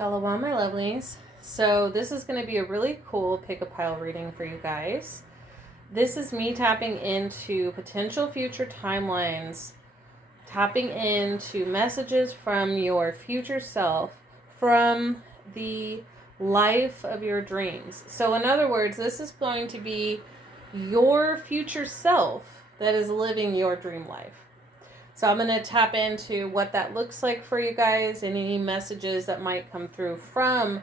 Shalom, my lovelies. So this is going to be a really cool pick-a-pile reading for you guys. This is me tapping into potential future timelines, tapping into messages from your future self, from the life of your dreams. So in other words, this is going to be your future self that is living your dream life. So I'm going to tap into what that looks like for you guys and any messages that might come through from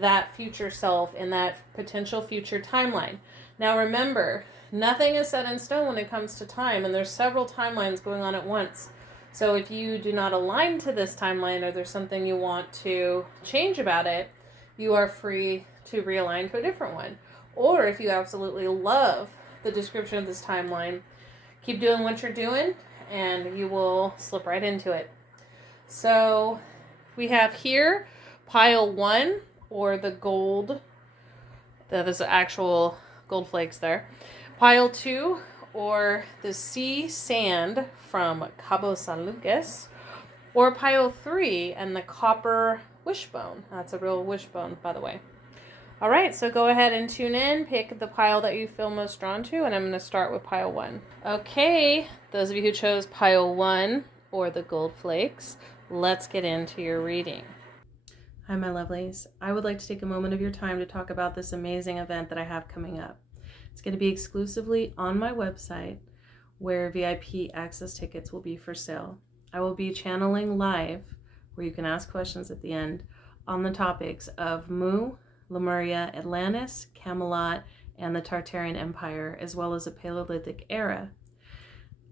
that future self in that potential future timeline. Now remember, nothing is set in stone when it comes to time, and there's several timelines going on at once. So if you do not align to this timeline or there's something you want to change about it, you are free to realign to a different one. Or if you absolutely love the description of this timeline, keep doing what you're doing and you will slip right into it. So we have here pile 1, or the gold. That is the actual gold flakes there. Pile 2, or the sea sand from Cabo San Lucas. Or pile 3, and the copper wishbone. That's a real wishbone, by the way. All right, so go ahead and tune in, pick the pile that you feel most drawn to, and I'm going to start with pile 1. Okay, those of you who chose pile 1, or the gold flakes, let's get into your reading. Hi, my lovelies. I would like to take a moment of your time to talk about this amazing event that I have coming up. It's going to be exclusively on my website, where VIP access tickets will be for sale. I will be channeling live, where you can ask questions at the end, on the topics of Mu, Lemuria, Atlantis, Camelot, and the Tartarian Empire, as well as the Paleolithic era.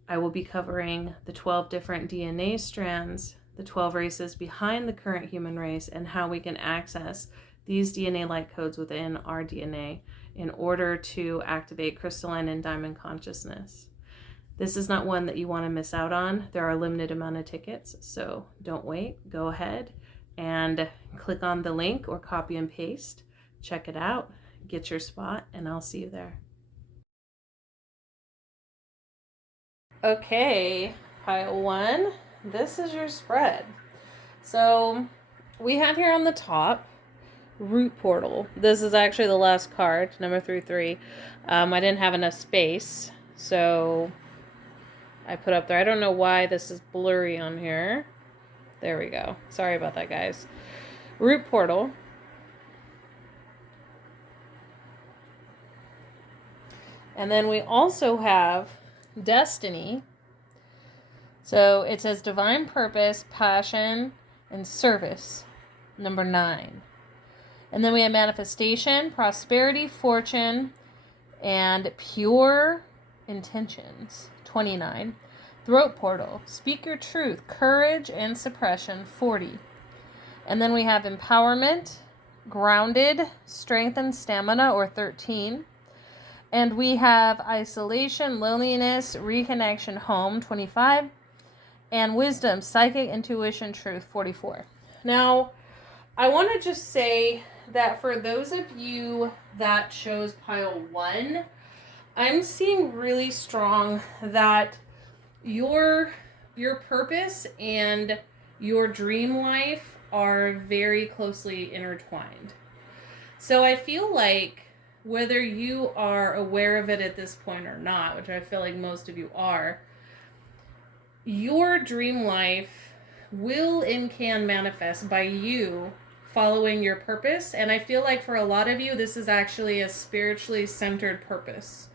I will be covering the 12 different DNA strands, the 12 races behind the current human race, and how we can access these DNA light codes within our DNA in order to activate crystalline and diamond consciousness. This is not one that you want to miss out on. There are a limited amount of tickets, so don't wait. Go ahead and click on the link or copy and paste. Check it out, get your spot, and I'll see you there. Okay, pile 1, this is your spread. So we have here on the top, root portal. This is actually the last card, number 33. I didn't have enough space, so I put up there. I don't know why this is blurry on here. There we go. Sorry about that, guys. Root portal. And then we also have destiny. So it says divine purpose, passion, and service, number 9. And then we have manifestation, prosperity, fortune, and pure intentions, 29. Throat portal, speak your truth, courage, and suppression, 40. And then we have empowerment, grounded, strength, and stamina, or 13. And we have isolation, loneliness, reconnection, home, 25. And wisdom, psychic, intuition, truth, 44. Now, I want to just say that for those of you that chose pile 1, I'm seeing really strong that your purpose and your dream life are very closely intertwined. So I feel like whether you are aware of it at this point or not, which I feel like most of you are, your dream life will and can manifest by you following your purpose. And I feel like for a lot of you, this is actually a spiritually centered purpose.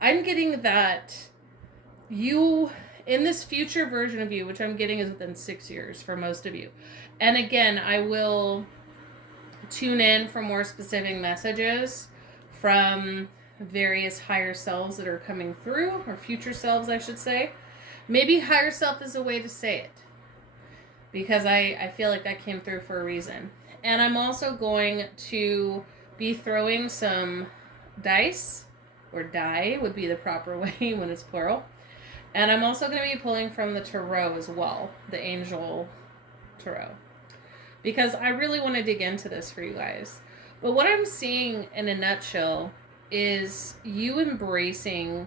I'm getting that you, in this future version of you, which I'm getting is within 6 years for most of you. And again, I will tune in for more specific messages from various higher selves that are coming through, or future selves, I should say. Maybe higher self is a way to say it, because I feel like that came through for a reason. And I'm also going to be throwing some dice, or die would be the proper way when it's plural. And I'm also going to be pulling from the tarot as well, the angel tarot, because I really want to dig into this for you guys. But what I'm seeing in a nutshell is you embracing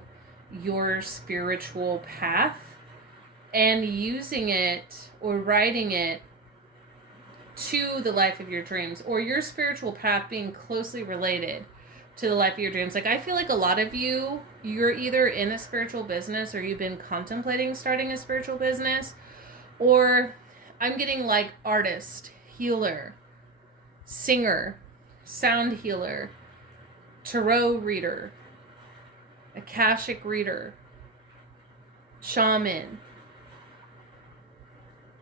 your spiritual path and using it or writing it to the life of your dreams, or your spiritual path being closely related to the life of your dreams. Like, I feel like a lot of you're either in a spiritual business, or you've been contemplating starting a spiritual business, or I'm getting like artist, healer, singer, sound healer, tarot reader, Akashic reader, shaman,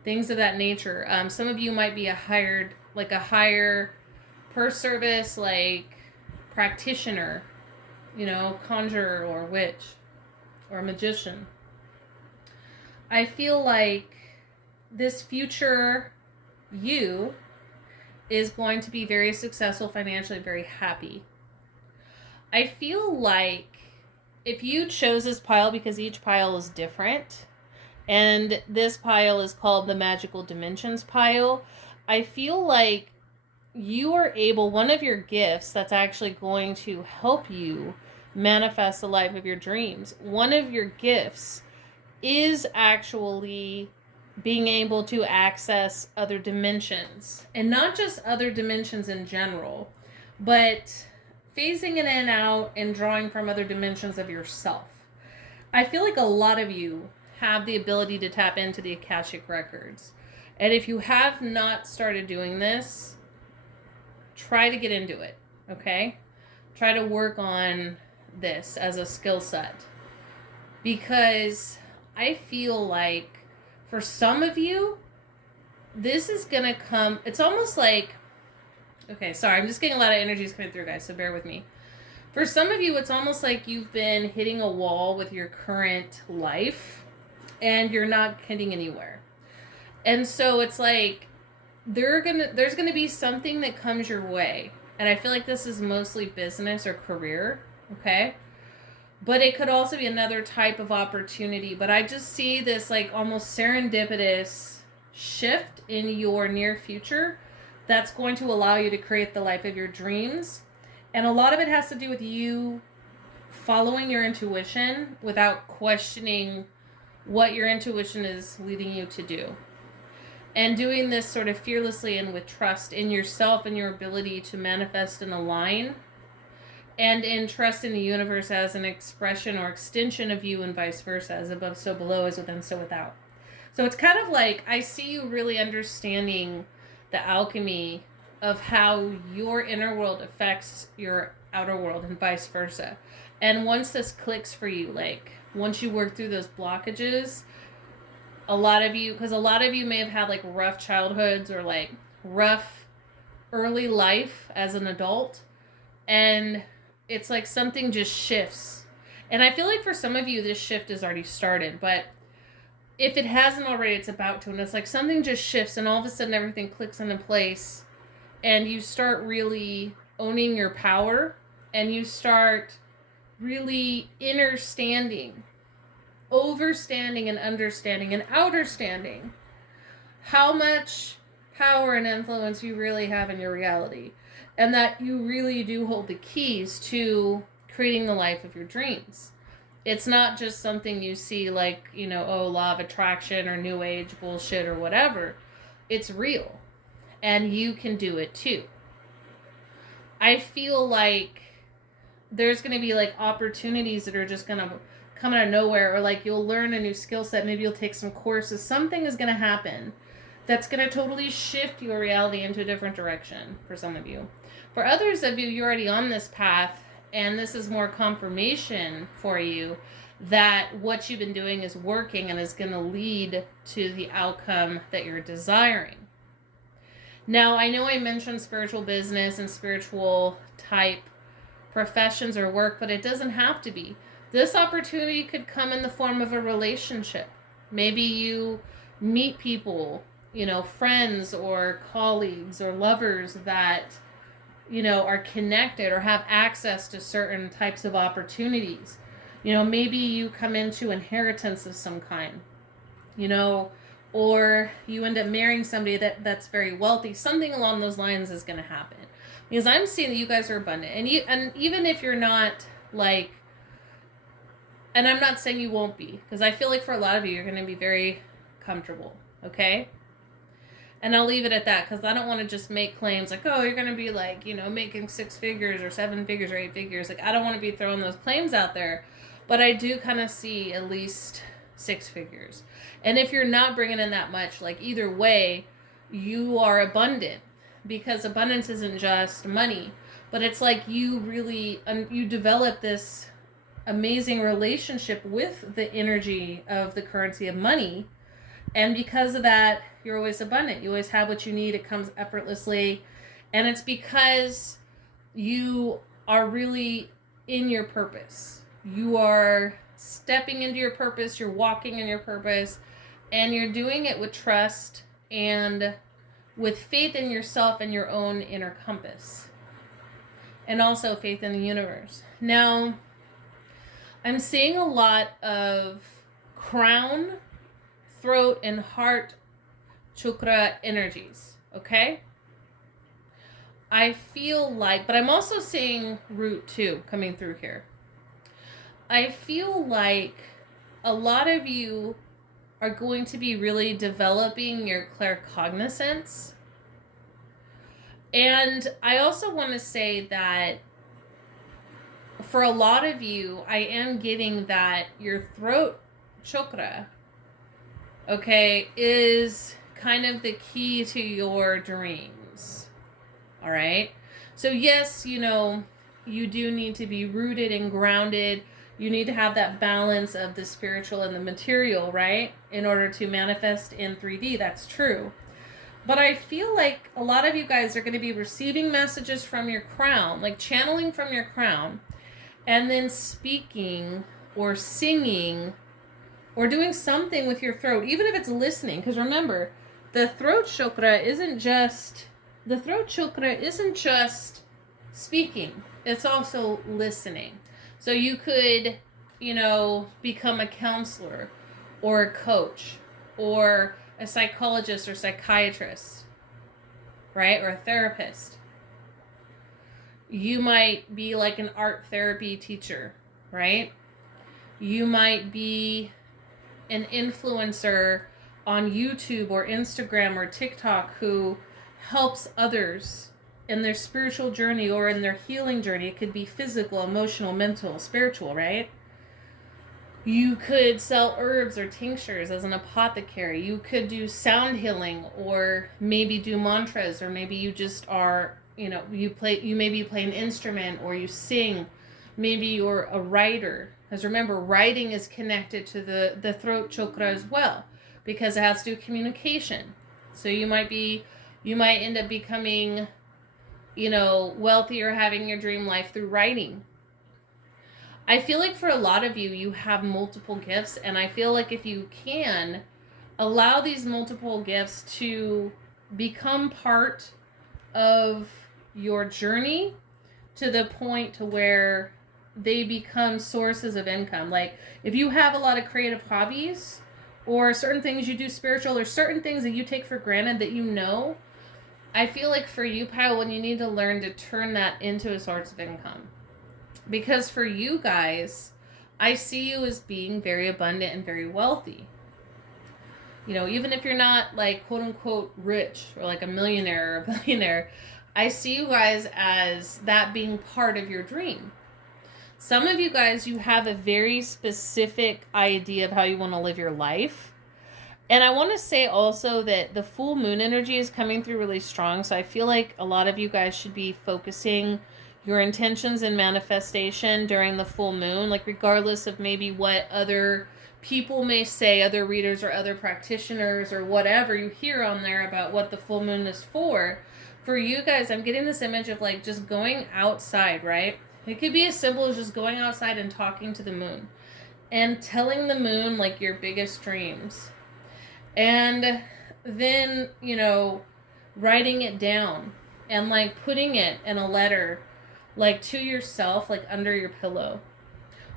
things of that nature. Some of you might be a higher per service, like practitioner, conjurer or witch or magician. I feel like this future you is going to be very successful financially, very happy. I feel like if you chose this pile, because each pile is different, and this pile is called the Magical Dimensions pile, I feel like you are able, one of your gifts that's actually going to help you manifest the life of your dreams, one of your gifts is actually being able to access other dimensions. And not just other dimensions in general, but phasing it in and out and drawing from other dimensions of yourself. I feel like a lot of you have the ability to tap into the Akashic records. And if you have not started doing this, try to get into it, okay? Try to work on this as a skill set. Because I feel like for some of you, this is going to come, it's almost like, okay, sorry, I'm just getting a lot of energies coming through, guys, so bear with me. For some of you, it's almost like you've been hitting a wall with your current life, and you're not getting anywhere. And so it's like, there's gonna be something that comes your way. And I feel like this is mostly business or career, okay? But it could also be another type of opportunity. But I just see this like almost serendipitous shift in your near future that's going to allow you to create the life of your dreams. And a lot of it has to do with you following your intuition without questioning what your intuition is leading you to do. And doing this sort of fearlessly and with trust in yourself and your ability to manifest and align, and in trust in the universe as an expression or extension of you, and vice versa, as above so below, as within so without. So it's kind of like, I see you really understanding the alchemy of how your inner world affects your outer world and vice versa. And once this clicks for you, like once you work through those blockages, a lot of you may have had like rough childhoods or like rough early life as an adult, and it's like something just shifts. And I feel like for some of you this shift has already started, but if it hasn't already, it's about to. And it's like something just shifts and all of a sudden everything clicks into place, and you start really owning your power, and you start really understanding and understanding and outerstanding how much power and influence you really have in your reality, and that you really do hold the keys to creating the life of your dreams. It's not just something you see like, law of attraction or new age bullshit or whatever. It's real, and you can do it too. I feel like there's going to be like opportunities that are just going to come out of nowhere, or like you'll learn a new skill set, maybe you'll take some courses, something is going to happen that's going to totally shift your reality into a different direction for some of you. For others of you, you're already on this path, and this is more confirmation for you that what you've been doing is working and is going to lead to the outcome that you're desiring. Now, I know I mentioned spiritual business and spiritual type professions or work, but it doesn't have to be. This opportunity could come in the form of a relationship. Maybe you meet people, friends or colleagues or lovers that, are connected or have access to certain types of opportunities. Maybe you come into inheritance of some kind, or you end up marrying somebody that's very wealthy. Something along those lines is going to happen. Because I'm seeing that you guys are abundant. And even if you're not like, and I'm not saying you won't be, because I feel like for a lot of you, you're going to be very comfortable, okay? And I'll leave it at that because I don't want to just make claims like, oh, you're going to be like, you know, making 6 figures or 7 figures or 8 figures. Like, I don't want to be throwing those claims out there. But I do kind of see at least 6 figures. And if you're not bringing in that much, like either way, you are abundant. Because abundance isn't just money. But it's like you really, you develop this amazing relationship with the energy of the currency of money. And because of that, you're always abundant. You always have what you need. It comes effortlessly. And it's because you are really in your purpose. You are stepping into your purpose. You're walking in your purpose. And you're doing it with trust and with faith in yourself and your own inner compass. And also faith in the universe. Now, I'm seeing a lot of crown, throat, and heart chakra energies, okay? I feel like, but I'm also seeing root too coming through here. I feel like a lot of you are going to be really developing your claircognizance. And I also want to say that for a lot of you, I am getting that your throat chakra, okay, is kind of the key to your dreams. All right. So yes, you know, you do need to be rooted and grounded. You need to have that balance of the spiritual and the material, right? In order to manifest in 3D. That's true. But I feel like a lot of you guys are going to be receiving messages from your crown, like channeling from your crown, and then speaking or singing or doing something with your throat, even if it's listening. Because remember, the throat chakra isn't just speaking. It's also listening. So you could, you know, become a counselor or a coach or a psychologist or psychiatrist, right? Or a therapist. You might be like an art therapy teacher, right? You might be an influencer on YouTube or Instagram or TikTok who helps others in their spiritual journey or in their healing journey. It could be physical, emotional, mental, spiritual, right? You could sell herbs or tinctures as an apothecary. You could do sound healing or maybe do mantras, or maybe you just are, you know, you maybe play an instrument or you sing. Maybe you're a writer. Because remember, writing is connected to the throat chakra as well, because it has to do with communication. So you might end up becoming, you know, wealthy or having your dream life through writing. I feel like for a lot of you, you have multiple gifts, and I feel like if you can allow these multiple gifts to become part of your journey to the point to where they become sources of income. Like if you have a lot of creative hobbies or certain things you do spiritual or certain things that you take for granted that you know, I feel like for you, Pyle, when you need to learn to turn that into a source of income. Because for you guys, I see you as being very abundant and very wealthy. You know, even if you're not like quote unquote rich or like a millionaire or a billionaire, I see you guys as that being part of your dream. Some of you guys, you have a very specific idea of how you want to live your life. And I want to say also that the full moon energy is coming through really strong. So I feel like a lot of you guys should be focusing your intentions and manifestation during the full moon, like regardless of maybe what other people may say, other readers or other practitioners or whatever you hear on there about what the full moon is for. For you guys, I'm getting this image of like just going outside, right? It could be as simple as just going outside and talking to the moon and telling the moon like your biggest dreams. And then, you know, writing it down and like putting it in a letter like to yourself, like under your pillow,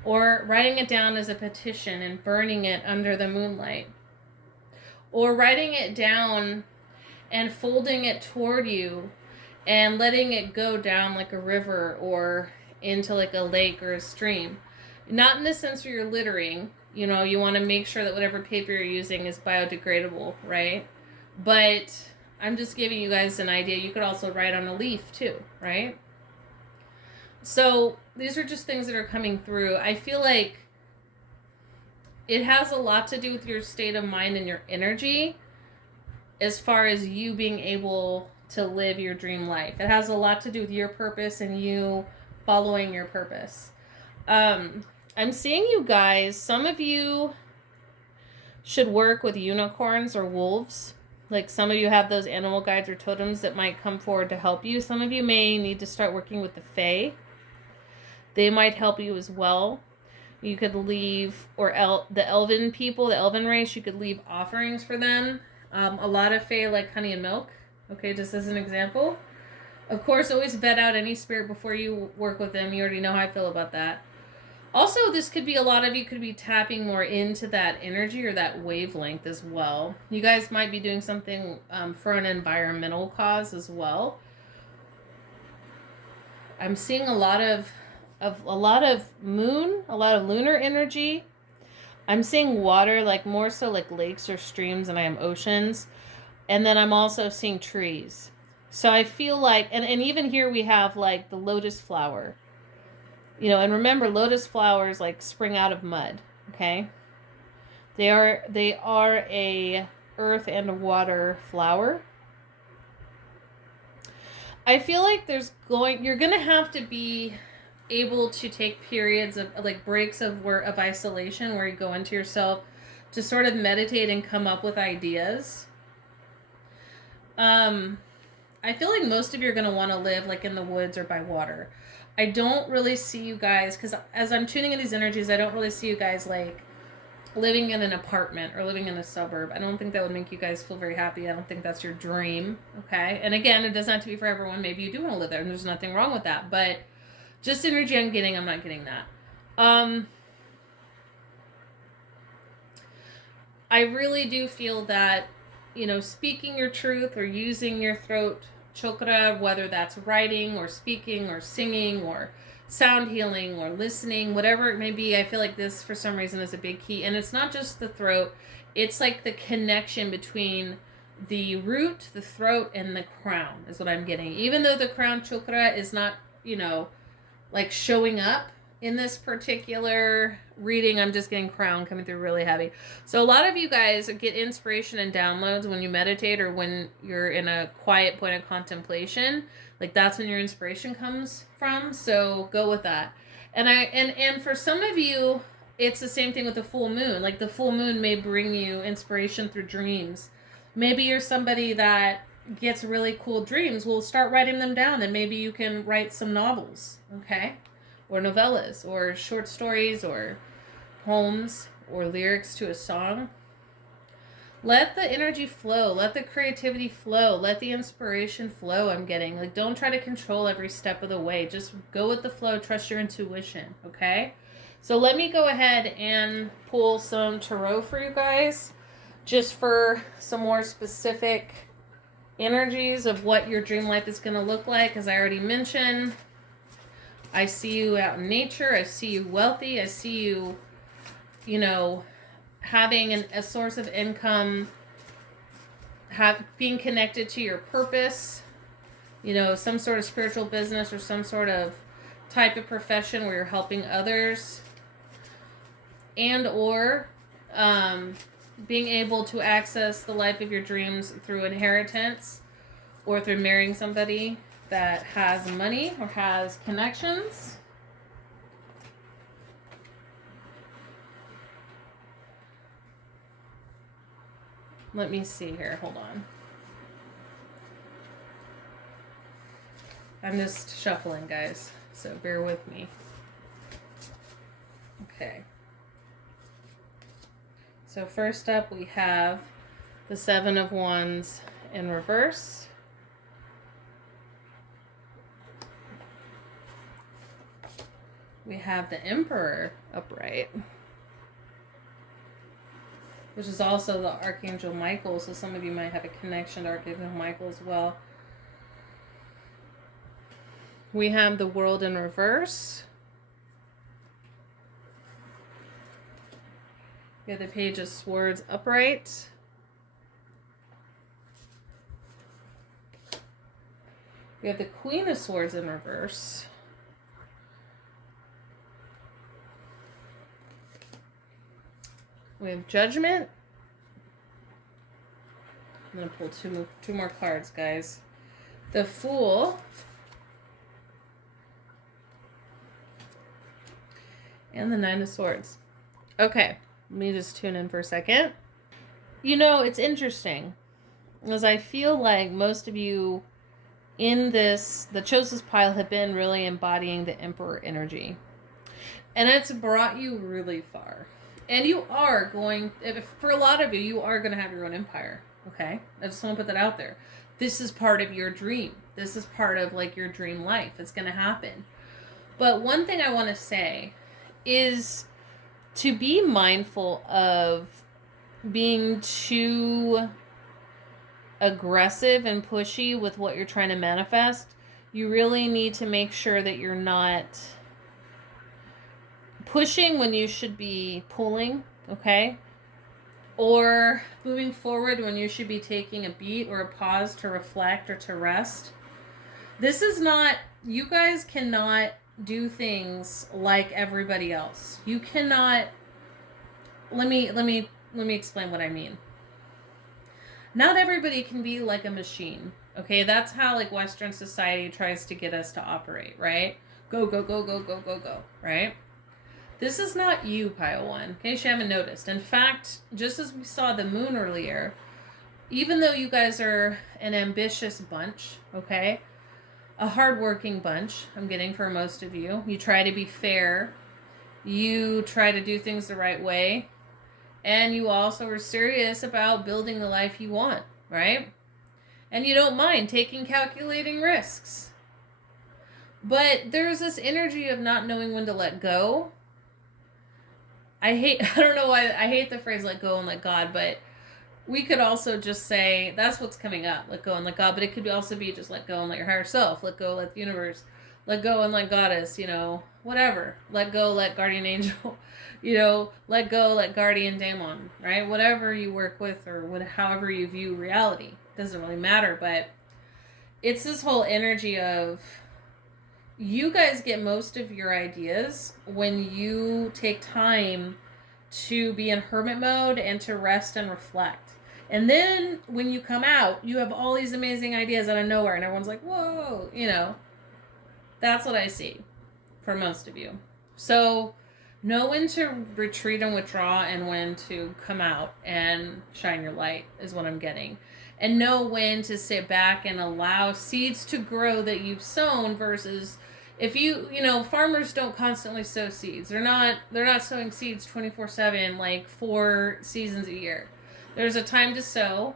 or writing it down as a petition and burning it under the moonlight, or writing it down and folding it toward you and letting it go down like a river or into like a lake or a stream. Not in the sense where you're littering, you know, you want to make sure that whatever paper you're using is biodegradable, right? But I'm just giving you guys an idea. You could also write on a leaf too, right? So these are just things that are coming through. I feel like it has a lot to do with your state of mind and your energy as far as you being able to live your dream life. It has a lot to do with your purpose and you following your purpose. I'm seeing you guys, some of you should work with unicorns or wolves. Like some of you have those animal guides or totems that might come forward to help you. Some of you may need to start working with the fae. They might help you as well. You could leave, or the elven people, the elven race, you could leave offerings for them. A lot of fae like honey and milk. Okay, just as an example. Of course, always vet out any spirit before you work with them. You already know how I feel about that. Also, this could be, a lot of you could be tapping more into that energy or that wavelength as well. You guys might be doing something for an environmental cause as well. I'm seeing a lot of moon, a lot of lunar energy. I'm seeing water, like more so like lakes or streams than I am oceans. And then I'm also seeing trees. So I feel like, and even here we have like the lotus flower. You know, and remember, lotus flowers like spring out of mud, okay? They are a earth and water flower. I feel like you're going to have to be able to take periods of like breaks of isolation where you go into yourself to sort of meditate and come up with ideas. I feel like most of you are going to want to live like in the woods or by water. I don't really see you guys, because as I'm tuning in these energies, I don't really see you guys like living in an apartment or living in a suburb. I don't think that would make you guys feel very happy. I don't think that's your dream, okay? And again, it doesn't have to be for everyone. Maybe you do want to live there, and there's nothing wrong with that. But just energy I'm getting, I'm not getting that. I really do feel that, you know, speaking your truth or using your throat chakra, whether that's writing or speaking or singing or sound healing or listening, whatever it may be, I feel like this for some reason is a big key. And it's not just the throat, it's like the connection between the root, the throat, and the crown is what I'm getting. Even though the crown chakra is not, you know, like showing up in this particular reading, I'm just getting crown coming through really heavy. So a lot of you guys get inspiration and downloads when you meditate or when you're in a quiet point of contemplation. Like that's when your inspiration comes from. So go with that. And for some of you, it's the same thing with the full moon. Like the full moon may bring you inspiration through dreams. Maybe you're somebody that gets really cool dreams. Well, start writing them down, and maybe you can write some novels, okay? Or novellas, or short stories, or poems, or lyrics to a song. Let the energy flow. Let the creativity flow. Let the inspiration flow, I'm getting. Like, don't try to control every step of the way. Just go with the flow. Trust your intuition, okay? So let me go ahead and pull some tarot for you guys, just for some more specific energies of what your dream life is going to look like. As I already mentioned, I see you out in nature. I see you wealthy. I see you, you know, having a source of income, being connected to your purpose, you know, some sort of spiritual business or some sort of type of profession where you're helping others, and or being able to access the life of your dreams through inheritance or through marrying somebody that has money or has connections. Let me see here. Hold on. I'm just shuffling, guys, so bear with me. Okay. So first up, we have the Seven of Wands in reverse. We have the Emperor upright, which is also the Archangel Michael, so some of you might have a connection to Archangel Michael as well. We have the World in reverse. We have the Page of Swords upright. We have the Queen of Swords in reverse. We have Judgment. I'm going to pull two more cards, guys. The Fool. And the Nine of Swords. Okay, let me just tune in for a second. You know, it's interesting, as I feel like most of you in this, the chose this pile, have been really embodying the Emperor energy. And it's brought you really far. And you are going, for a lot of you, you are going to have your own empire. Okay? I just want to put that out there. This is part of your dream. This is part of like your dream life. It's going to happen. But one thing I want to say is to be mindful of being too aggressive and pushy with what you're trying to manifest. You really need to make sure that you're not pushing when you should be pulling, okay? Or moving forward when you should be taking a beat or a pause to reflect or to rest. This is not, you guys cannot do things like everybody else. You cannot, let me explain what I mean. Not everybody can be like a machine. Okay, that's how like Western society tries to get us to operate, right? Go, go, go, go, go, go, go, right? This is not you, Pile 1, in case you haven't noticed. In fact, just as we saw the moon earlier, even though you guys are an ambitious bunch, okay, a hardworking bunch, I'm getting for most of you. You try to be fair. You try to do things the right way. And you also are serious about building the life you want, right? And you don't mind taking calculating risks. But there's this energy of not knowing when to let go. I don't know why, I hate the phrase let go and let God, but we could also just say, that's what's coming up, let go and let God, but it could also be just let go and let your higher self, let go, let the universe, let go and let Goddess, you know, whatever, let go, let guardian angel, you know, let go, let guardian daemon, right? Whatever you work with or however you view reality, doesn't really matter, but it's this whole energy of, you guys get most of your ideas when you take time to be in hermit mode and to rest and reflect. And then when you come out, you have all these amazing ideas out of nowhere and everyone's like, whoa, you know. That's what I see for most of you. So know when to retreat and withdraw and when to come out and shine your light is what I'm getting. And know when to sit back and allow seeds to grow that you've sown versus if you know, farmers don't constantly sow seeds. They're not sowing seeds 24/7 like 4 seasons a year. There's a time to sow.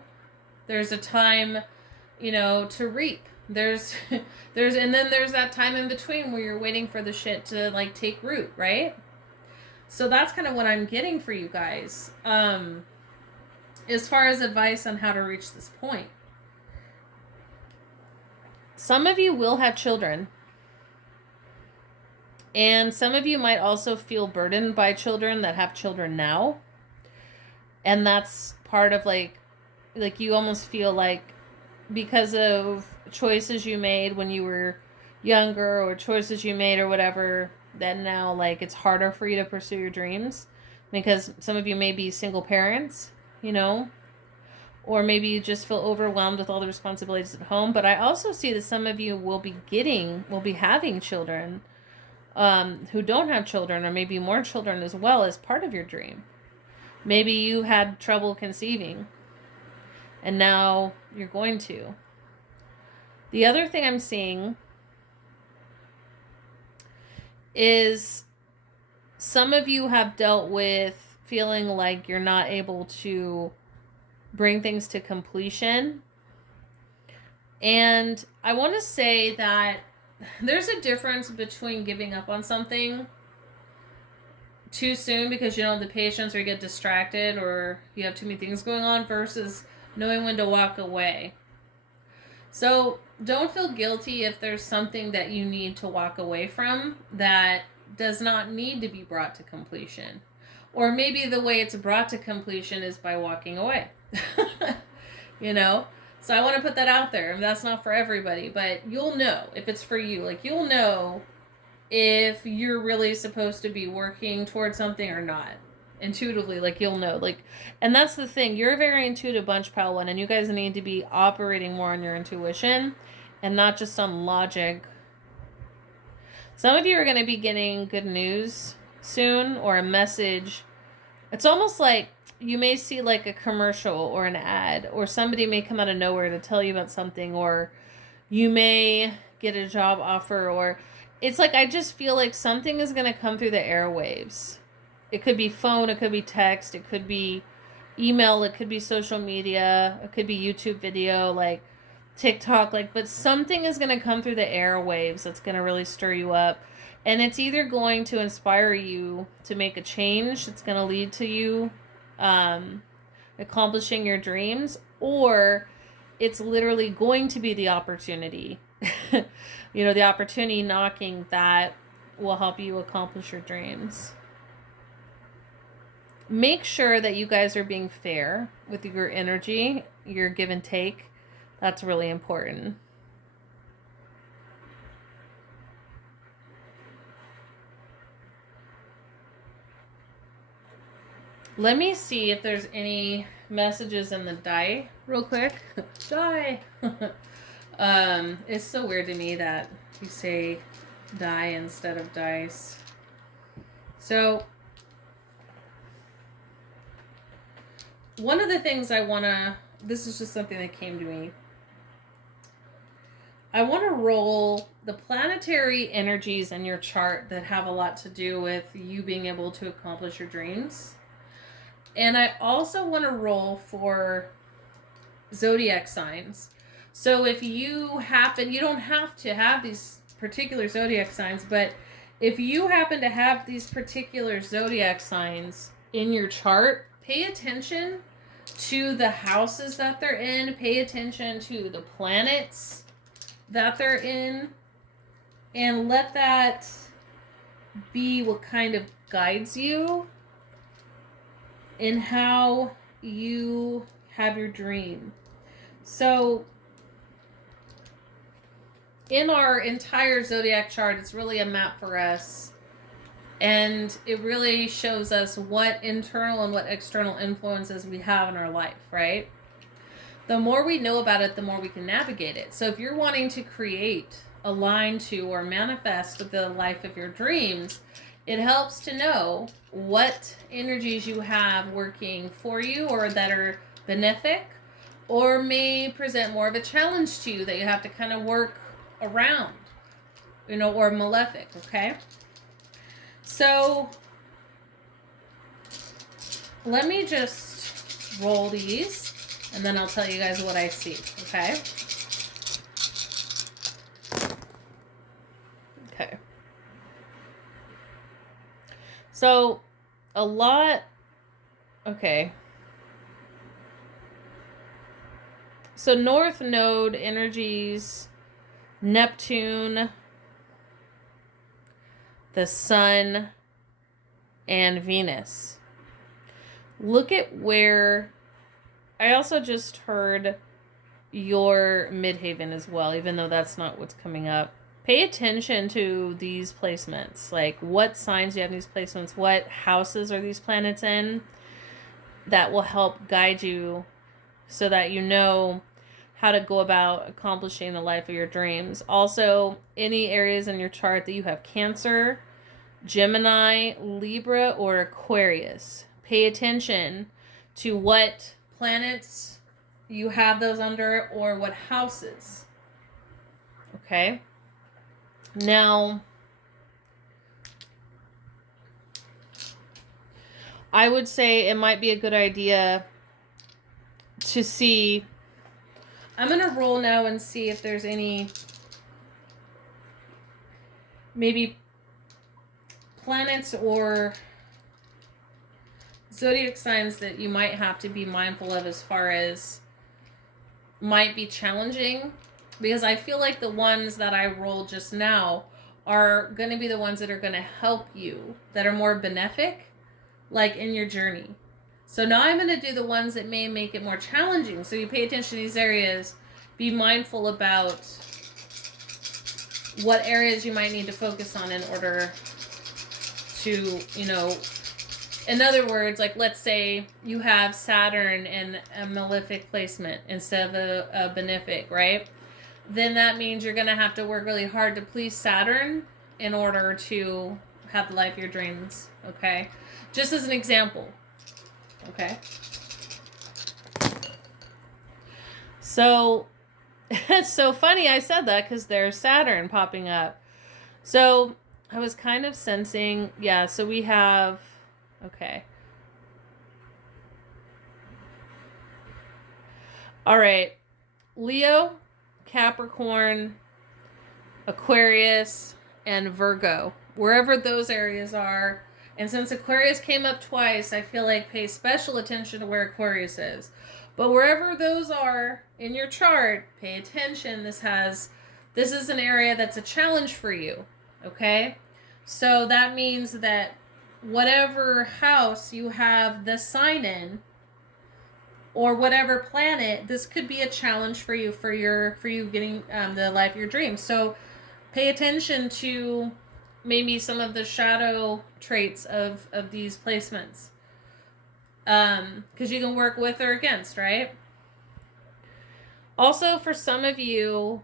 There's a time, you know, to reap. There's and then there's that time in between where you're waiting for the shit to like take root, right? So that's kind of what I'm getting for you guys. As far as advice on how to reach this point. Some of you will have children. And some of you might also feel burdened by children that have children now. And that's part of like you almost feel like because of choices you made when you were younger or choices you made or whatever, that now like it's harder for you to pursue your dreams because some of you may be single parents, you know, or maybe you just feel overwhelmed with all the responsibilities at home. But I also see that some of you will be having children who don't have children, or maybe more children as well as part of your dream. Maybe you had trouble conceiving and now you're going to. The other thing I'm seeing is some of you have dealt with feeling like you're not able to bring things to completion. And I want to say that there's a difference between giving up on something too soon because you don't have the patience or you get distracted or you have too many things going on versus knowing when to walk away. So don't feel guilty if there's something that you need to walk away from that does not need to be brought to completion. Or maybe the way it's brought to completion is by walking away. You know, So I want to put that out there. That's not for everybody, but you'll know if it's for you. Like, you'll know if you're really supposed to be working towards something or not. Intuitively, like, you'll know. Like, and that's the thing. You're a very intuitive bunch, Pile 1, and you guys need to be operating more on your intuition and not just on logic. Some of you are going to be getting good news soon, or a message. It's almost like you may see like a commercial or an ad, or somebody may come out of nowhere to tell you about something, or you may get a job offer, or it's like, I just feel like something is going to come through the airwaves. It could be phone, it could be text, it could be email, it could be social media, it could be YouTube video, like TikTok, like, but something is going to come through the airwaves that's going to really stir you up. And it's either going to inspire you to make a change, it's going to lead to you accomplishing your dreams, or it's literally going to be the opportunity, the opportunity knocking that will help you accomplish your dreams. Make sure that you guys are being fair with your energy, your give and take. That's really important. Let me see if there's any messages in the die real quick. Die. It's so weird to me that you say die instead of dice. So, one of the things this is just something that came to me. I want to roll the planetary energies in your chart that have a lot to do with you being able to accomplish your dreams. And I also want to roll for zodiac signs. So if you don't have to have these particular zodiac signs, but if you happen to have these particular zodiac signs in your chart, pay attention to the houses that they're in, pay attention to the planets that they're in, and let that be what kind of guides you in how you have your dream. So in our entire zodiac chart, it's really a map for us, and it really shows us what internal and what external influences we have in our life, right? The more we know about it, the more we can navigate it. So if you're wanting to create, align to, or manifest the life of your dreams, it helps to know what energies you have working for you, or that are benefic, or may present more of a challenge to you that you have to kind of work around, or malefic, okay? So let me just roll these, and then I'll tell you guys what I see, okay? Okay. So, okay. So, North Node energies, Neptune, the Sun, and Venus. Look at where... I also just heard your midhaven as well, even though that's not what's coming up. Pay attention to these placements. Like, what signs do you have in these placements? What houses are these planets in? That will help guide you so that you know how to go about accomplishing the life of your dreams. Also, any areas in your chart that you have Cancer, Gemini, Libra, or Aquarius. Pay attention to what planets you have those under, or what houses. Okay? Now, I would say it might be a good idea to see... I'm going to roll now and see if there's any maybe planets or zodiac signs that you might have to be mindful of, as far as might be challenging, because I feel like the ones that I rolled just now are going to be the ones that are going to help you, that are more benefic, like in your journey. So now I'm going to do the ones that may make it more challenging. So you pay attention to these areas. Be mindful about what areas you might need to focus on in order to, you know, in other words, like let's say you have Saturn in a malefic placement instead of a benefic, right? Then that means you're going to have to work really hard to please Saturn in order to have the life of your dreams, okay? Just as an example, okay? So, it's so funny I said that because there's Saturn popping up. So, I was kind of sensing, yeah, so we have, okay. All right, Leo, Capricorn, Aquarius, and Virgo. Wherever those areas are. And since Aquarius came up twice, I feel like pay special attention to where Aquarius is. But wherever those are in your chart, pay attention. This is an area that's a challenge for you. Okay? So that means that whatever house you have the sign in, or whatever planet, this could be a challenge for you getting the life of your dreams. So pay attention to maybe some of the shadow traits of these placements. Because you can work with or against, right? Also, for some of you,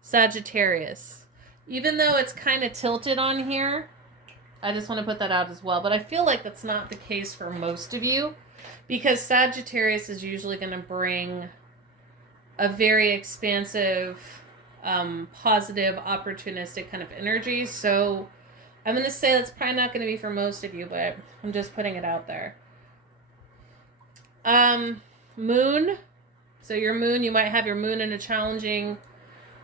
Sagittarius, even though it's kind of tilted on here, I just want to put that out as well. But I feel like that's not the case for most of you, because Sagittarius is usually going to bring a very expansive, positive, opportunistic kind of energy. So I'm going to say that's probably not going to be for most of you, but I'm just putting it out there. Moon. So your moon, you might have your moon in a challenging,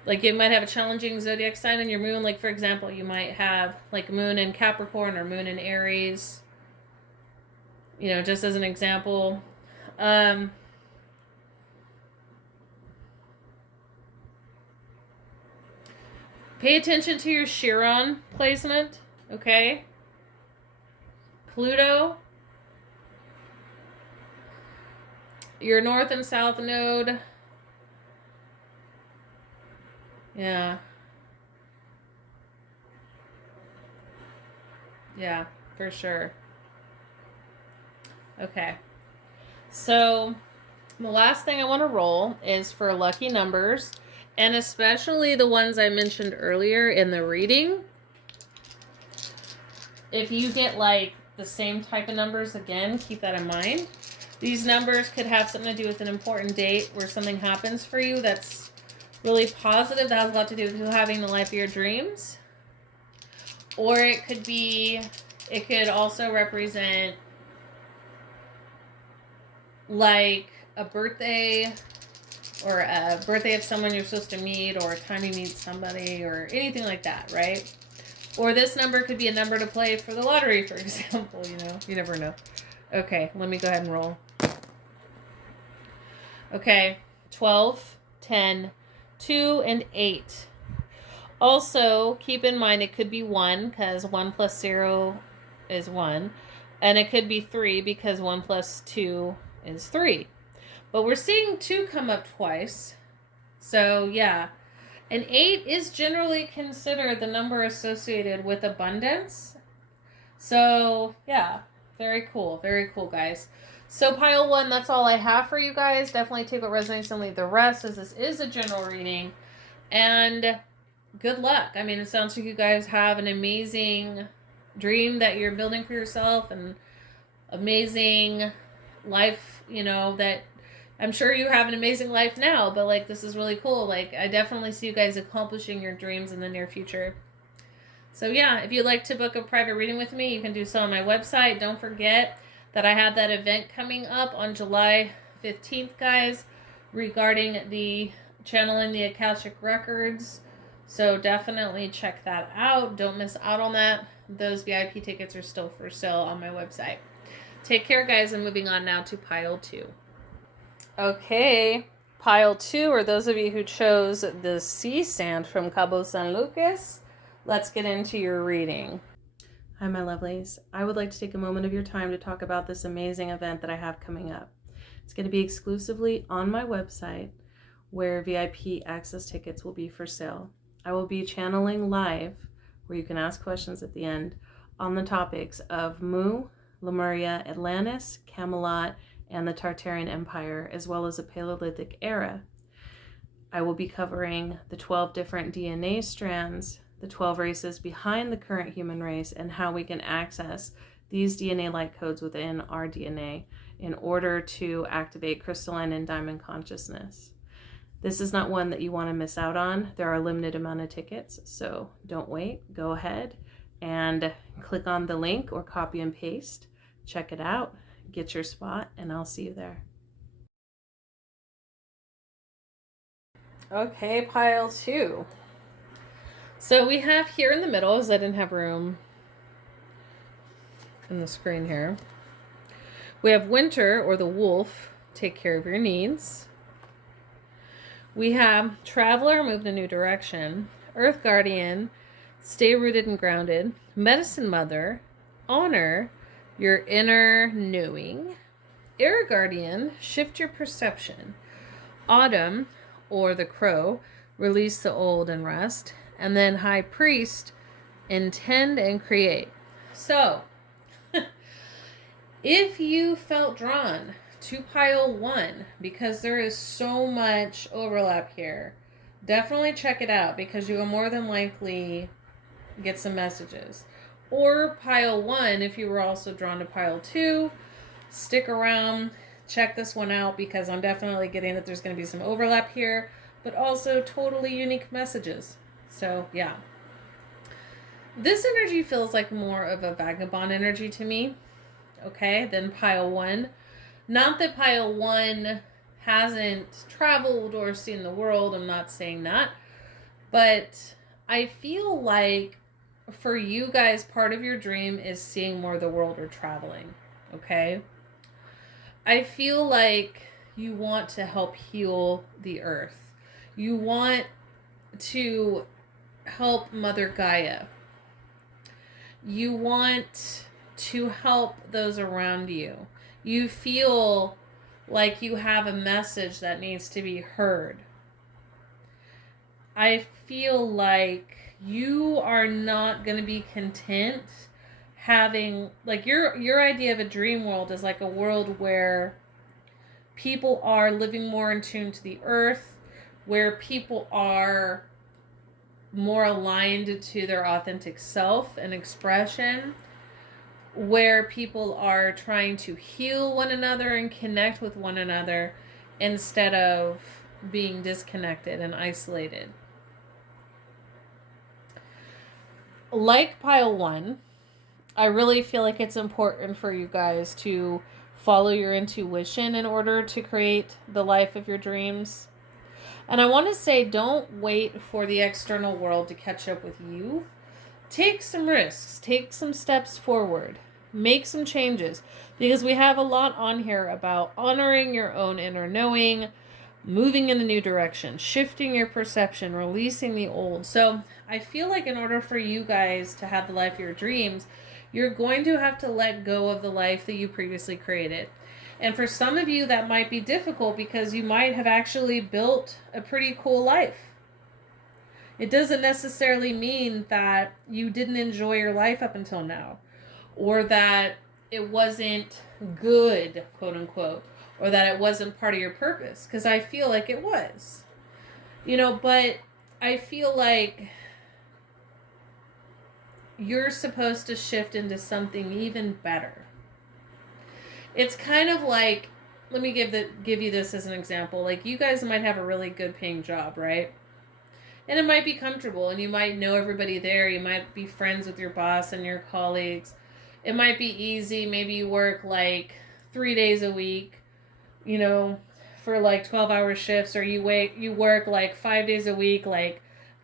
like you might have a challenging zodiac sign in your moon. Like for example, you might have like moon in Capricorn or moon in Aries. You know, just as an example. Pay attention to your Chiron placement, okay? Pluto. Your north and south node. Yeah. Yeah, for sure. Okay. So, the last thing I want to roll is for lucky numbers, and especially the ones I mentioned earlier in the reading. If you get like the same type of numbers again, keep that in mind. These numbers could have something to do with an important date where something happens for you that's really positive, that has a lot to do with you having the life of your dreams. Or it could also represent like a birthday, or a birthday of someone you're supposed to meet, or a time you meet somebody, or anything like that, right? Or this number could be a number to play for the lottery, for example, you know? You never know. Okay, let me go ahead and roll. Okay, 12, 10, 2, and 8. Also, keep in mind it could be 1, because 1 plus 0 is 1. And it could be 3, because 1 plus 2 is 3. But we're seeing 2 come up twice. So, yeah. And 8 is generally considered the number associated with abundance. So, yeah. Very cool. Very cool, guys. So, pile 1, that's all I have for you guys. Definitely take what resonates and leave the rest, as this is a general reading. And good luck. I mean, it sounds like you guys have an amazing dream that you're building for yourself, and amazing life, you know, that I'm sure you have an amazing life now, but like, this is really cool. Like, I definitely see you guys accomplishing your dreams in the near future. So yeah, if you'd like to book a private reading with me, you can do so on my website. Don't forget that I have that event coming up on July 15th, guys, regarding the channeling the Akashic records. So definitely check that out. Don't miss out on that. Those VIP tickets are still for sale on my website. Take care, guys. I'm moving on now to pile 2. Okay, pile 2 are those of you who chose the sea sand from Cabo San Lucas. Let's get into your reading. Hi, my lovelies. I would like to take a moment of your time to talk about this amazing event that I have coming up. It's going to be exclusively on my website, where VIP access tickets will be for sale. I will be channeling live, where you can ask questions at the end, on the topics of Mu, Lemuria, Atlantis, Camelot, and the Tartarian Empire, as well as a Paleolithic era. I will be covering the 12 different DNA strands, the 12 races behind the current human race, and how we can access these DNA light codes within our DNA in order to activate crystalline and diamond consciousness. This is not one that you want to miss out on. There are a limited amount of tickets, so don't wait. Go ahead and click on the link or copy and paste. Check it out, get your spot, and I'll see you there. Okay, pile 2. So we have here in the middle, as I didn't have room in the screen here, we have Winter, or the wolf, take care of your needs. We have Traveler, move in a new direction. Earth Guardian, stay rooted and grounded. Medicine Mother, honor your inner knowing. Air Guardian, shift your perception. Autumn, or the Crow, release the old and rest. And then High Priest, intend and create. So, if you felt drawn to pile 1, because there is so much overlap here, definitely check it out, because you will more than likely get some messages. Or pile 1, if you were also drawn to pile 2, stick around, check this one out, because I'm definitely getting that there's going to be some overlap here, but also totally unique messages. So, yeah. This energy feels like more of a vagabond energy to me, okay, than pile 1. Not that pile 1 hasn't traveled or seen the world, I'm not saying that, but I feel like for you guys, part of your dream is seeing more of the world or traveling, okay? I feel like you want to help heal the earth. You want to help Mother Gaia. You want to help those around you. You feel like you have a message that needs to be heard. I feel like you are not going to be content having, like, your idea of a dream world is like a world where people are living more in tune to the earth, where people are more aligned to their authentic self and expression, where people are trying to heal one another and connect with one another instead of being disconnected and isolated. Like pile 1, I really feel like it's important for you guys to follow your intuition in order to create the life of your dreams. And I want to say, don't wait for the external world to catch up with you. Take some risks. Take some steps forward. Make some changes. Because we have a lot on here about honoring your own inner knowing, moving in a new direction, shifting your perception, releasing the old. So I feel like in order for you guys to have the life of your dreams, you're going to have to let go of the life that you previously created. And for some of you, that might be difficult because you might have actually built a pretty cool life. It doesn't necessarily mean that you didn't enjoy your life up until now, or that it wasn't good, quote unquote, or that it wasn't part of your purpose, because I feel like it was. But I feel like you're supposed to shift into something even better. It's kind of like, let me give you this as an example. Like, you guys might have a really good paying job, right? And it might be comfortable, and you might know everybody there. You might be friends with your boss and your colleagues. It might be easy. Maybe you work like 3 days a week, for like 12-hour shifts, or you work like 5 days a week, like,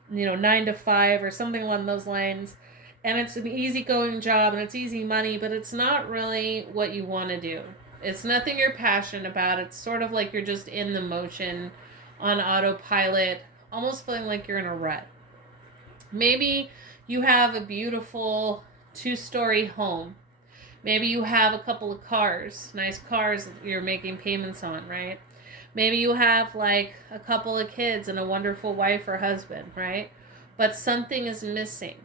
9 to 5 or something along those lines. And it's an easygoing job and it's easy money, but it's not really what you want to do. It's nothing you're passionate about. It's sort of like you're just in the motion on autopilot, almost feeling like you're in a rut. Maybe you have a beautiful 2-story home. Maybe you have a couple of cars, nice cars that you're making payments on, right? Maybe you have like a couple of kids and a wonderful wife or husband, right? But something is missing.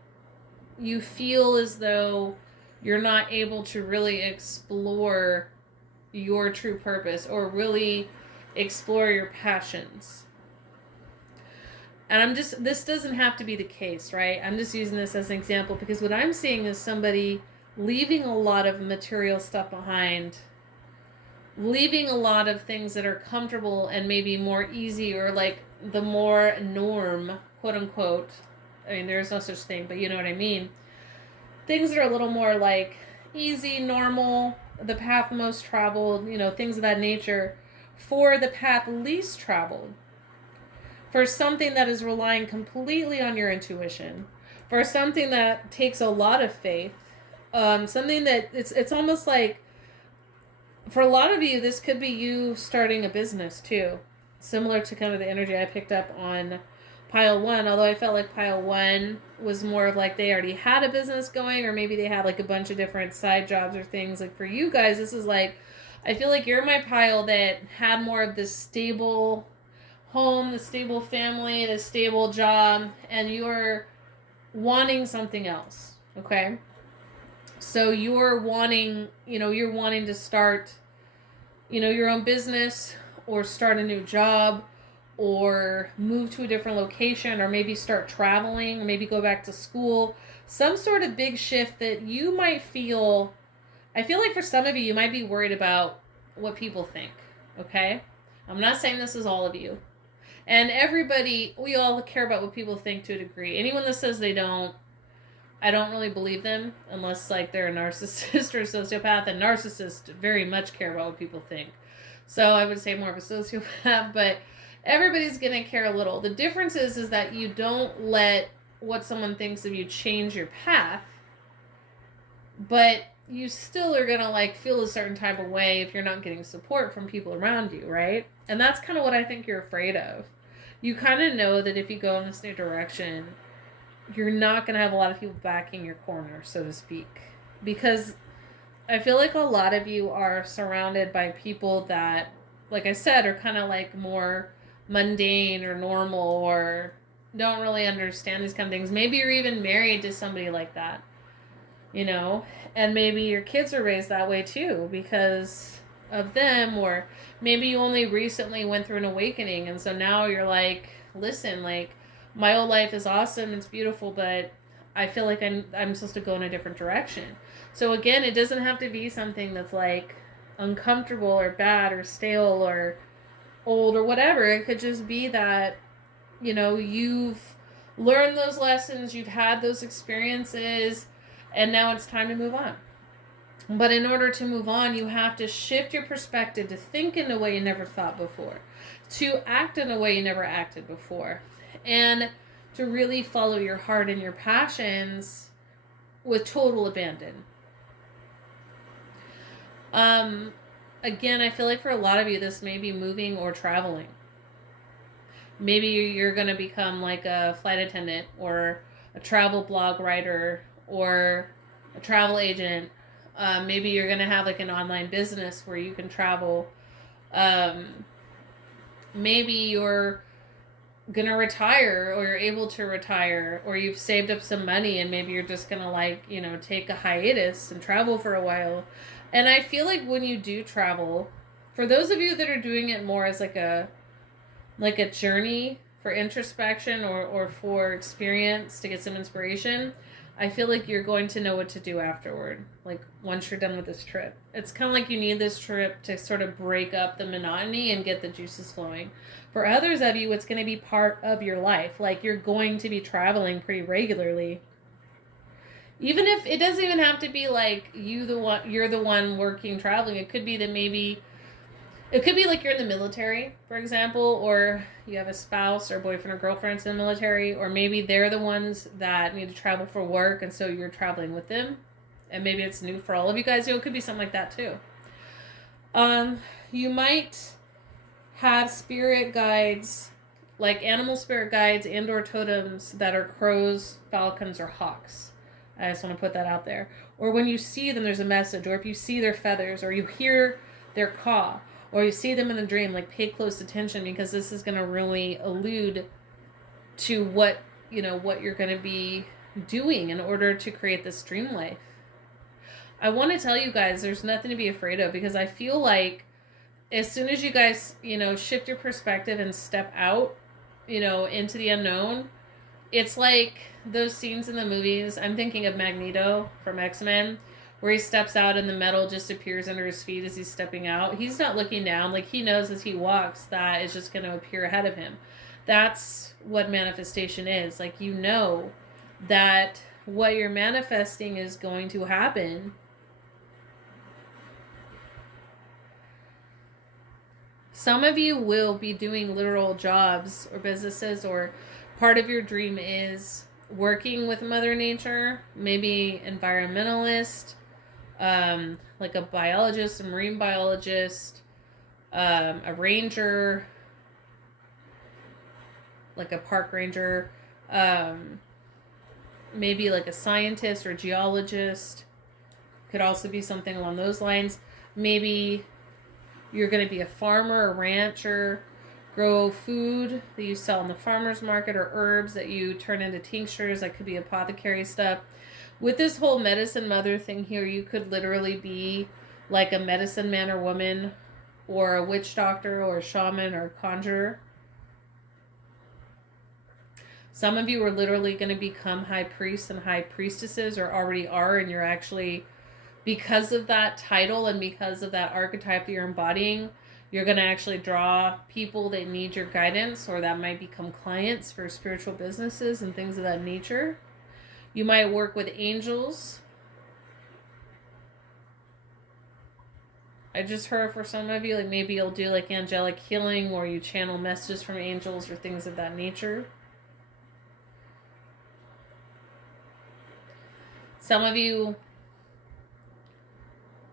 You feel as though you're not able to really explore your true purpose or really explore your passions. And this doesn't have to be the case, right? I'm just using this as an example because what I'm seeing is somebody leaving a lot of material stuff behind, leaving a lot of things that are comfortable and maybe more easy or like the more norm, quote unquote. I mean, there's no such thing, but you know what I mean. Things that are a little more like easy, normal, the path most traveled, things of that nature, for the path least traveled. For something that is relying completely on your intuition. For something that takes a lot of faith. Something that it's almost like, for a lot of you, this could be you starting a business too. Similar to kind of the energy I picked up on pile 1, although I felt like pile 1 was more of like they already had a business going, or maybe they had like a bunch of different side jobs or things. Like for you guys, this is like, I feel like you're my pile that had more of this stable home, the stable family, the stable job, and you're wanting something else, okay? So you're wanting to start, your own business or start a new job or move to a different location or maybe start traveling or maybe go back to school. Some sort of big shift that you might feel, I feel like for some of you, you might be worried about what people think, okay? I'm not saying this is all of you. And everybody, we all care about what people think to a degree. Anyone that says they don't, I don't really believe them unless like they're a narcissist or a sociopath. And narcissists very much care about what people think. So I would say more of a sociopath, but everybody's going to care a little. The difference is that you don't let what someone thinks of you change your path, but you still are going to like feel a certain type of way if you're not getting support from people around you, right? And that's kind of what I think you're afraid of. You kind of know that if you go in this new direction, you're not going to have a lot of people backing your corner, so to speak. Because I feel like a lot of you are surrounded by people that, like I said, are kind of like more mundane or normal or don't really understand these kind of things. Maybe you're even married to somebody like that, and maybe your kids are raised that way too because of them, or maybe you only recently went through an awakening and so now you're like, listen, like my old life is awesome, it's beautiful, but I feel like I'm supposed to go in a different direction. So again, it doesn't have to be something that's like uncomfortable or bad or stale or old or whatever. It could just be that, you've learned those lessons, you've had those experiences, and now it's time to move on. But in order to move on, you have to shift your perspective to think in a way you never thought before, to act in a way you never acted before, and to really follow your heart and your passions with total abandon. Again, I feel like for a lot of you, this may be moving or traveling. Maybe you're going to become like a flight attendant or a travel blog writer or a travel agent. Maybe you're going to have like an online business where you can travel. Maybe you're going to retire or you're able to retire, or you've saved up some money and maybe you're just going to like, take a hiatus and travel for a while. And I feel like when you do travel, for those of you that are doing it more as like a journey for introspection or for experience to get some inspiration, I feel like you're going to know what to do afterward. Like once you're done with this trip, it's kind of like you need this trip to sort of break up the monotony and get the juices flowing. For others of you, it's going to be part of your life. Like you're going to be traveling pretty regularly. Even if it doesn't even have to be like you're the one working traveling. It could be that maybe it could be like you're in the military, for example, or you have a spouse or boyfriend or girlfriend in the military, or maybe they're the ones that need to travel for work and so you're traveling with them. And maybe it's new for all of you guys. It could be something like that too. You might have spirit guides, like animal spirit guides and or totems that are crows, falcons, or hawks. I just want to put that out there. Or when you see them, there's a message. Or if you see their feathers, or you hear their caw, or you see them in the dream, like pay close attention, because this is going to really allude to what, what you're going to be doing in order to create this dream life. I want to tell you guys, there's nothing to be afraid of, because I feel like as soon as you guys, shift your perspective and step out, into the unknown, it's like those scenes in the movies. I'm thinking of Magneto from X-Men, where he steps out and the metal just appears under his feet as he's stepping out. He's not looking down. Like, he knows as he walks that it's just going to appear ahead of him. That's what manifestation is. Like, that what you're manifesting is going to happen. Some of you will be doing literal jobs or businesses, or part of your dream is working with Mother Nature, maybe environmentalist, like a biologist, a marine biologist, a ranger, like a park ranger, maybe like a scientist or geologist. Could also be something along those lines. Maybe you're going to be a farmer, a rancher, grow food that you sell in the farmer's market, or herbs that you turn into tinctures. That could be apothecary stuff. With this whole medicine mother thing here, you could literally be like a medicine man or woman, or a witch doctor, or a shaman, or a conjurer. Some of you are literally going to become high priests and high priestesses, or already are, and you're actually, because of that title and because of that archetype that you're embodying, you're going to actually draw people that need your guidance, or that might become clients for spiritual businesses and things of that nature. You might work with angels. I just heard for some of you, like maybe you'll do like angelic healing, or you channel messages from angels or things of that nature. Some of you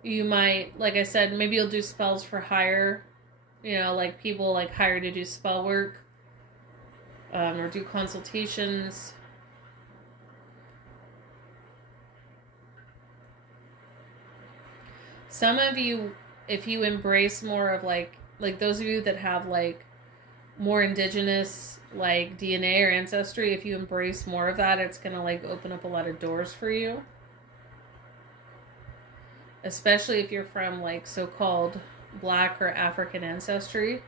might, like I said, maybe you'll do spells for hire, like people like hire to do spell work, or do consultations. Some of you, if you embrace more of like those of you that have like more indigenous like DNA or ancestry, if you embrace more of that, it's going to like open up a lot of doors for you. Especially if you're from like so-called Black or African ancestry.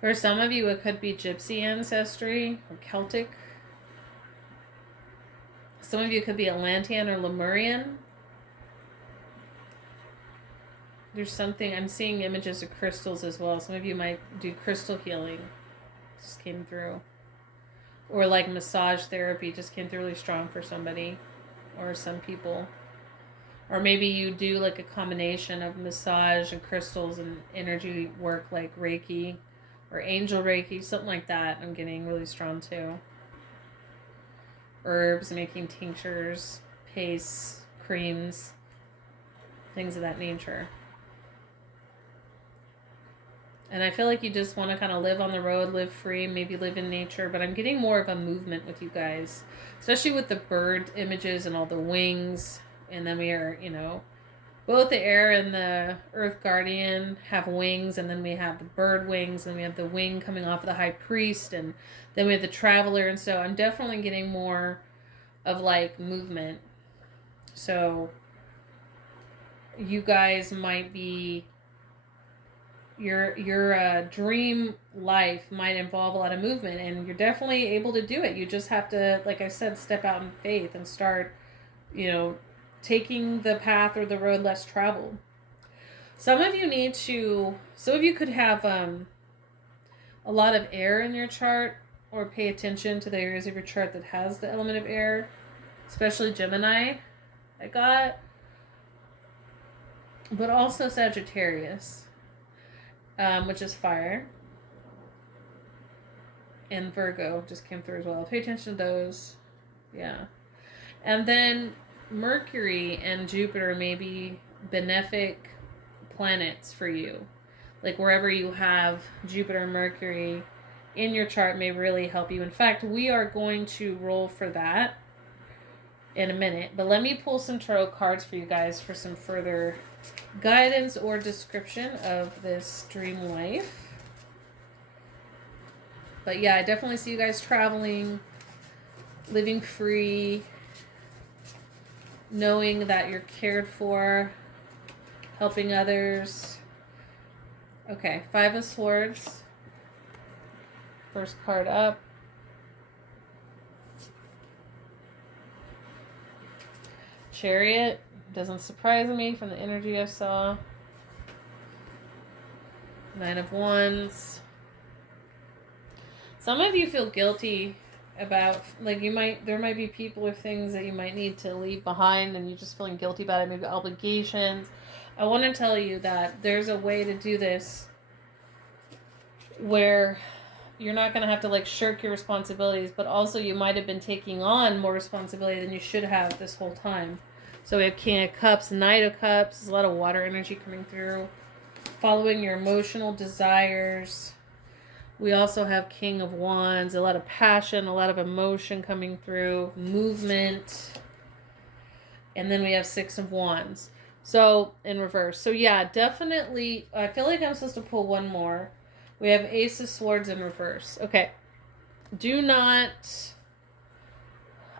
For some of you, it could be Gypsy ancestry or Celtic. Some of you could be Atlantean or Lemurian. There's something, I'm seeing images of crystals as well. Some of you might do crystal healing. Just came through. Or like massage therapy just came through really strong for somebody. Or some people. Or maybe you do like a combination of massage and crystals and energy work, like Reiki or angel Reiki, something like that. I'm getting really strong too. Herbs, making tinctures, pastes, creams, things of that nature. And I feel like you just want to kind of live on the road, live free, maybe live in nature. But I'm getting more of a movement with you guys. Especially with the bird images and all the wings. And then we are, both the air and the earth guardian have wings. And then we have the bird wings. And we have the wing coming off of the high priest. And then we have the traveler. And so I'm definitely getting more of like movement. So you guys might be... Your dream life might involve a lot of movement, and you're definitely able to do it. You just have to, like I said, step out in faith and start, taking the path or the road less traveled. Some of you could have a lot of air in your chart, or pay attention to the areas of your chart that has the element of air, especially Gemini, I got, but also Sagittarius. Which is fire. And Virgo just came through as well. Pay attention to those. Yeah. And then Mercury and Jupiter may be benefic planets for you. Like wherever you have Jupiter and Mercury in your chart may really help you. In fact, we are going to roll for that in a minute. But let me pull some tarot cards for you guys for some further guidance or description of this dream life. But yeah, I definitely see you guys traveling, living free, knowing that you're cared for, helping others. Okay, 5 of Swords. First card up. Chariot. Doesn't surprise me from the energy I saw. 9 of Wands. Some of you feel guilty about, like, there might be people or things that you might need to leave behind and you're just feeling guilty about it, maybe obligations. I want to tell you that there's a way to do this where you're not going to have to, like, shirk your responsibilities, but also you might have been taking on more responsibility than you should have this whole time. So we have King of Cups, Knight of Cups. There's a lot of water energy coming through. Following your emotional desires. We also have King of Wands. A lot of passion, a lot of emotion coming through. Movement. And then we have 6 of Wands. So, in reverse. So, yeah, definitely. I feel like I'm supposed to pull one more. We have Ace of Swords in reverse. Okay. Do not...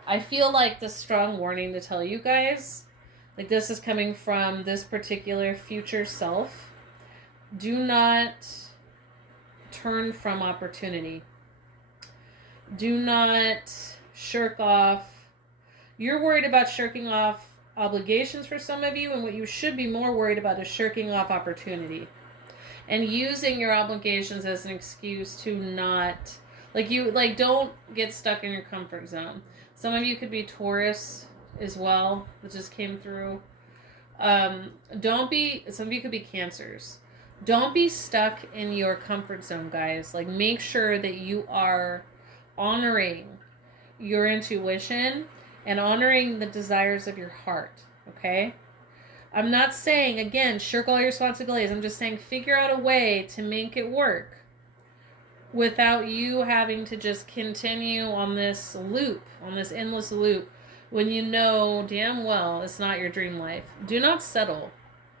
I feel like this strong warning to tell you guys, like, this is coming from this particular future self. Do not turn from opportunity. Do not shirk off. You're worried about shirking off obligations for some of you, and what you should be more worried about is shirking off opportunity. And using your obligations as an excuse to not, don't get stuck in your comfort zone. Some of you could be Taurus as well, that just came through. Some of you could be Cancers. Don't be stuck in your comfort zone, guys. Like, make sure that you are honoring your intuition and honoring the desires of your heart, okay? I'm not saying, again, shirk all your responsibilities. I'm just saying figure out a way to make it work without you having to just continue on this loop, on this endless loop, when you know damn well it's not your dream life. Do not settle,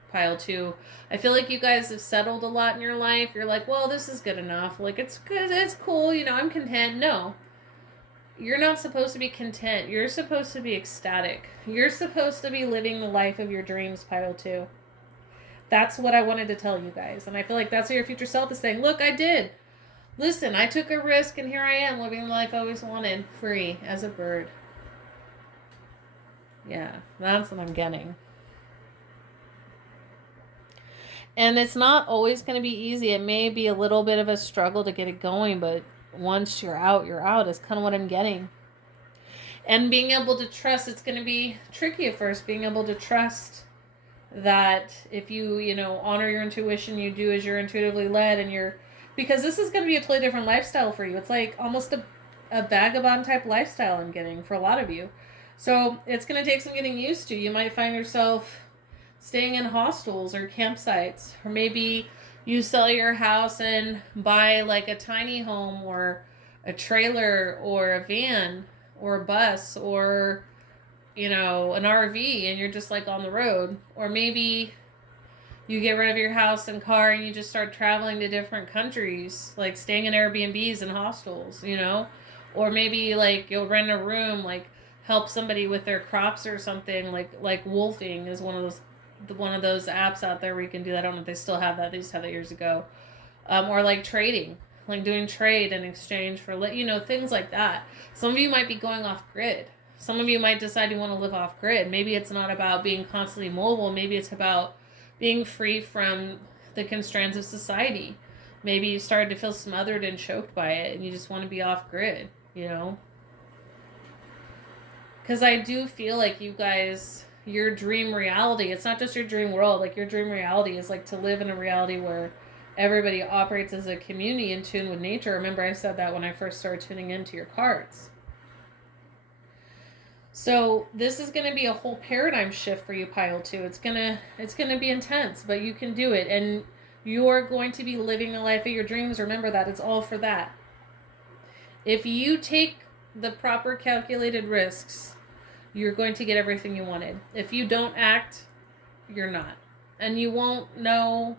pile 2. I feel like you guys have settled a lot in your life. You're like, well, this is good enough. Like, it's good, it's cool, I'm content. No. You're not supposed to be content. You're supposed to be ecstatic. You're supposed to be living the life of your dreams, pile 2. That's what I wanted to tell you guys. And I feel like that's what your future self is saying. Look, I did. Listen, I took a risk, and here I am living the life I always wanted, free as a bird. Yeah, that's what I'm getting. And it's not always going to be easy. It may be a little bit of a struggle to get it going, but once you're out is kind of what I'm getting. And being able to trust, it's going to be tricky at first, being able to trust that if you, honor your intuition, you do as you're intuitively led, and because this is going to be a totally different lifestyle for you. It's like almost a vagabond type lifestyle I'm getting for a lot of you. So it's going to take some getting used to. You might find yourself staying in hostels or campsites, or maybe you sell your house and buy like a tiny home or a trailer or a van or a bus or, an RV, and you're just like on the road. Or maybe you get rid of your house and car and you just start traveling to different countries, like staying in Airbnbs and hostels, or maybe like you'll rent a room, like help somebody with their crops or something, like wolfing is one of those apps out there where you can do that. I don't know if they still have that. They just had that years ago. Or like trading, like doing trade in exchange for, things like that. Some of you might be going off grid. Some of you might decide you want to live off grid. Maybe it's not about being constantly mobile. Maybe it's about being free from the constraints of society. Maybe you started to feel smothered and choked by it and you just want to be off grid, Because I do feel like you guys, your dream reality, it's not just your dream world, like your dream reality is like to live in a reality where everybody operates as a community in tune with nature. Remember, I said that when I first started tuning into your cards. So this is going to be a whole paradigm shift for you, pile 2. It's going to be intense, but you can do it. And you're going to be living the life of your dreams. Remember that. It's all for that. If you take the proper calculated risks, you're going to get everything you wanted. If you don't act, you're not. And you won't know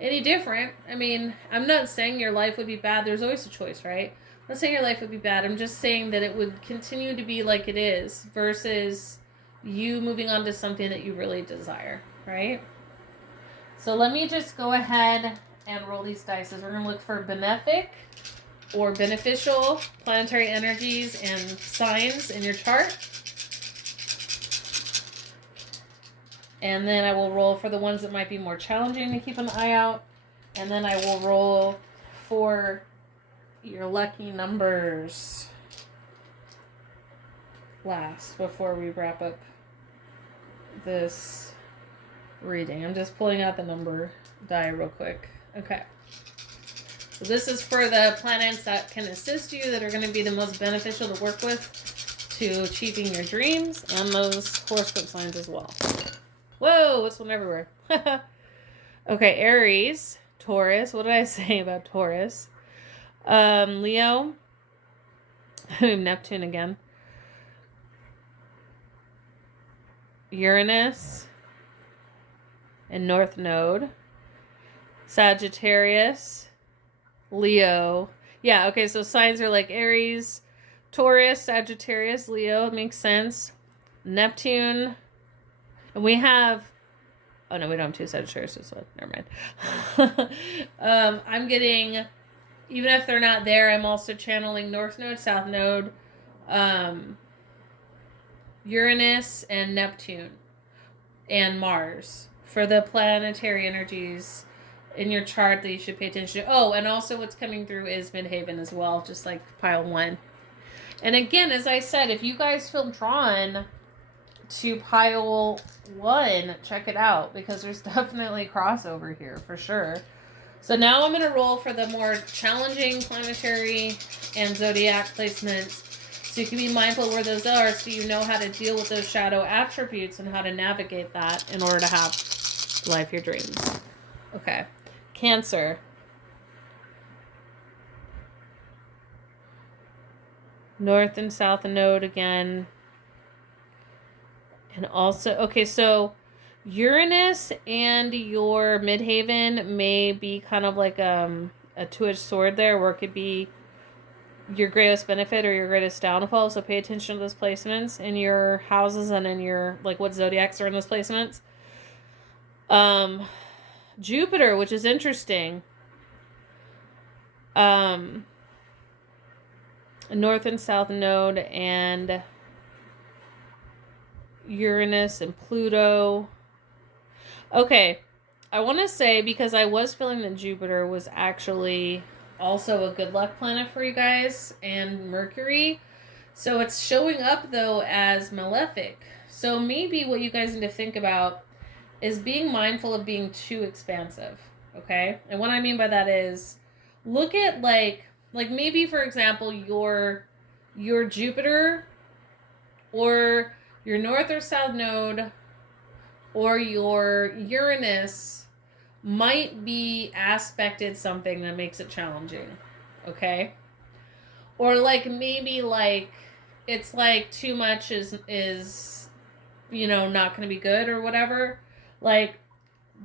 any different. I mean, I'm not saying your life would be bad. There's always a choice, right? I'm not saying your life would be bad. I'm just saying that it would continue to be like it is versus you moving on to something that you really desire, right? So let me just go ahead and roll these dice. We're going to look for benefic or beneficial planetary energies and signs in your chart. And then I will roll for the ones that might be more challenging to keep an eye out. And then I will roll for your lucky numbers last before we wrap up this reading. I'm just pulling out the number die real quick. Okay. So this is for the planets that can assist you, that are going to be the most beneficial to work with to achieving your dreams, and those horoscope signs as well. Whoa, it's one everywhere. Okay, Aries, Taurus. What did I say about Taurus? Leo. Neptune again. Uranus. And North Node. Sagittarius. Leo. Yeah, okay, so signs are like Aries, Taurus, Sagittarius, Leo. Makes sense. Neptune. And we have... Oh, no, we don't have two Sagittarius, so never mind. I'm getting... Even if they're not there, I'm also channeling North Node, South Node, Uranus, and Neptune, and Mars for the planetary energies in your chart that you should pay attention to. Oh, and also what's coming through is Midhaven as well, just like pile 1. And again, as I said, if you guys feel drawn to pile 1, check it out, because there's definitely crossover here for sure. So now I'm going to roll for the more challenging planetary and zodiac placements, so you can be mindful where those are, so you know how to deal with those shadow attributes and how to navigate that in order to have the life your dreams. Okay. Cancer. North and South Node again. And also, okay, so Uranus and your Midhaven may be kind of like a two-edged sword there, where it could be your greatest benefit or your greatest downfall. So pay attention to those placements in your houses and in your, like, what zodiacs are in those placements. Jupiter, which is interesting. North and South Node and Uranus and Pluto. Okay, I want to say, because I was feeling that Jupiter was actually also a good luck planet for you guys, and Mercury. So it's showing up, though, as malefic. So maybe what you guys need to think about is being mindful of being too expansive, okay? And what I mean by that is, look at, like maybe, for example, your Jupiter or your North or South Node or your Uranus might be aspected something that makes it challenging, okay? Or like maybe like it's like too much is you know, not going to be good or whatever. Like,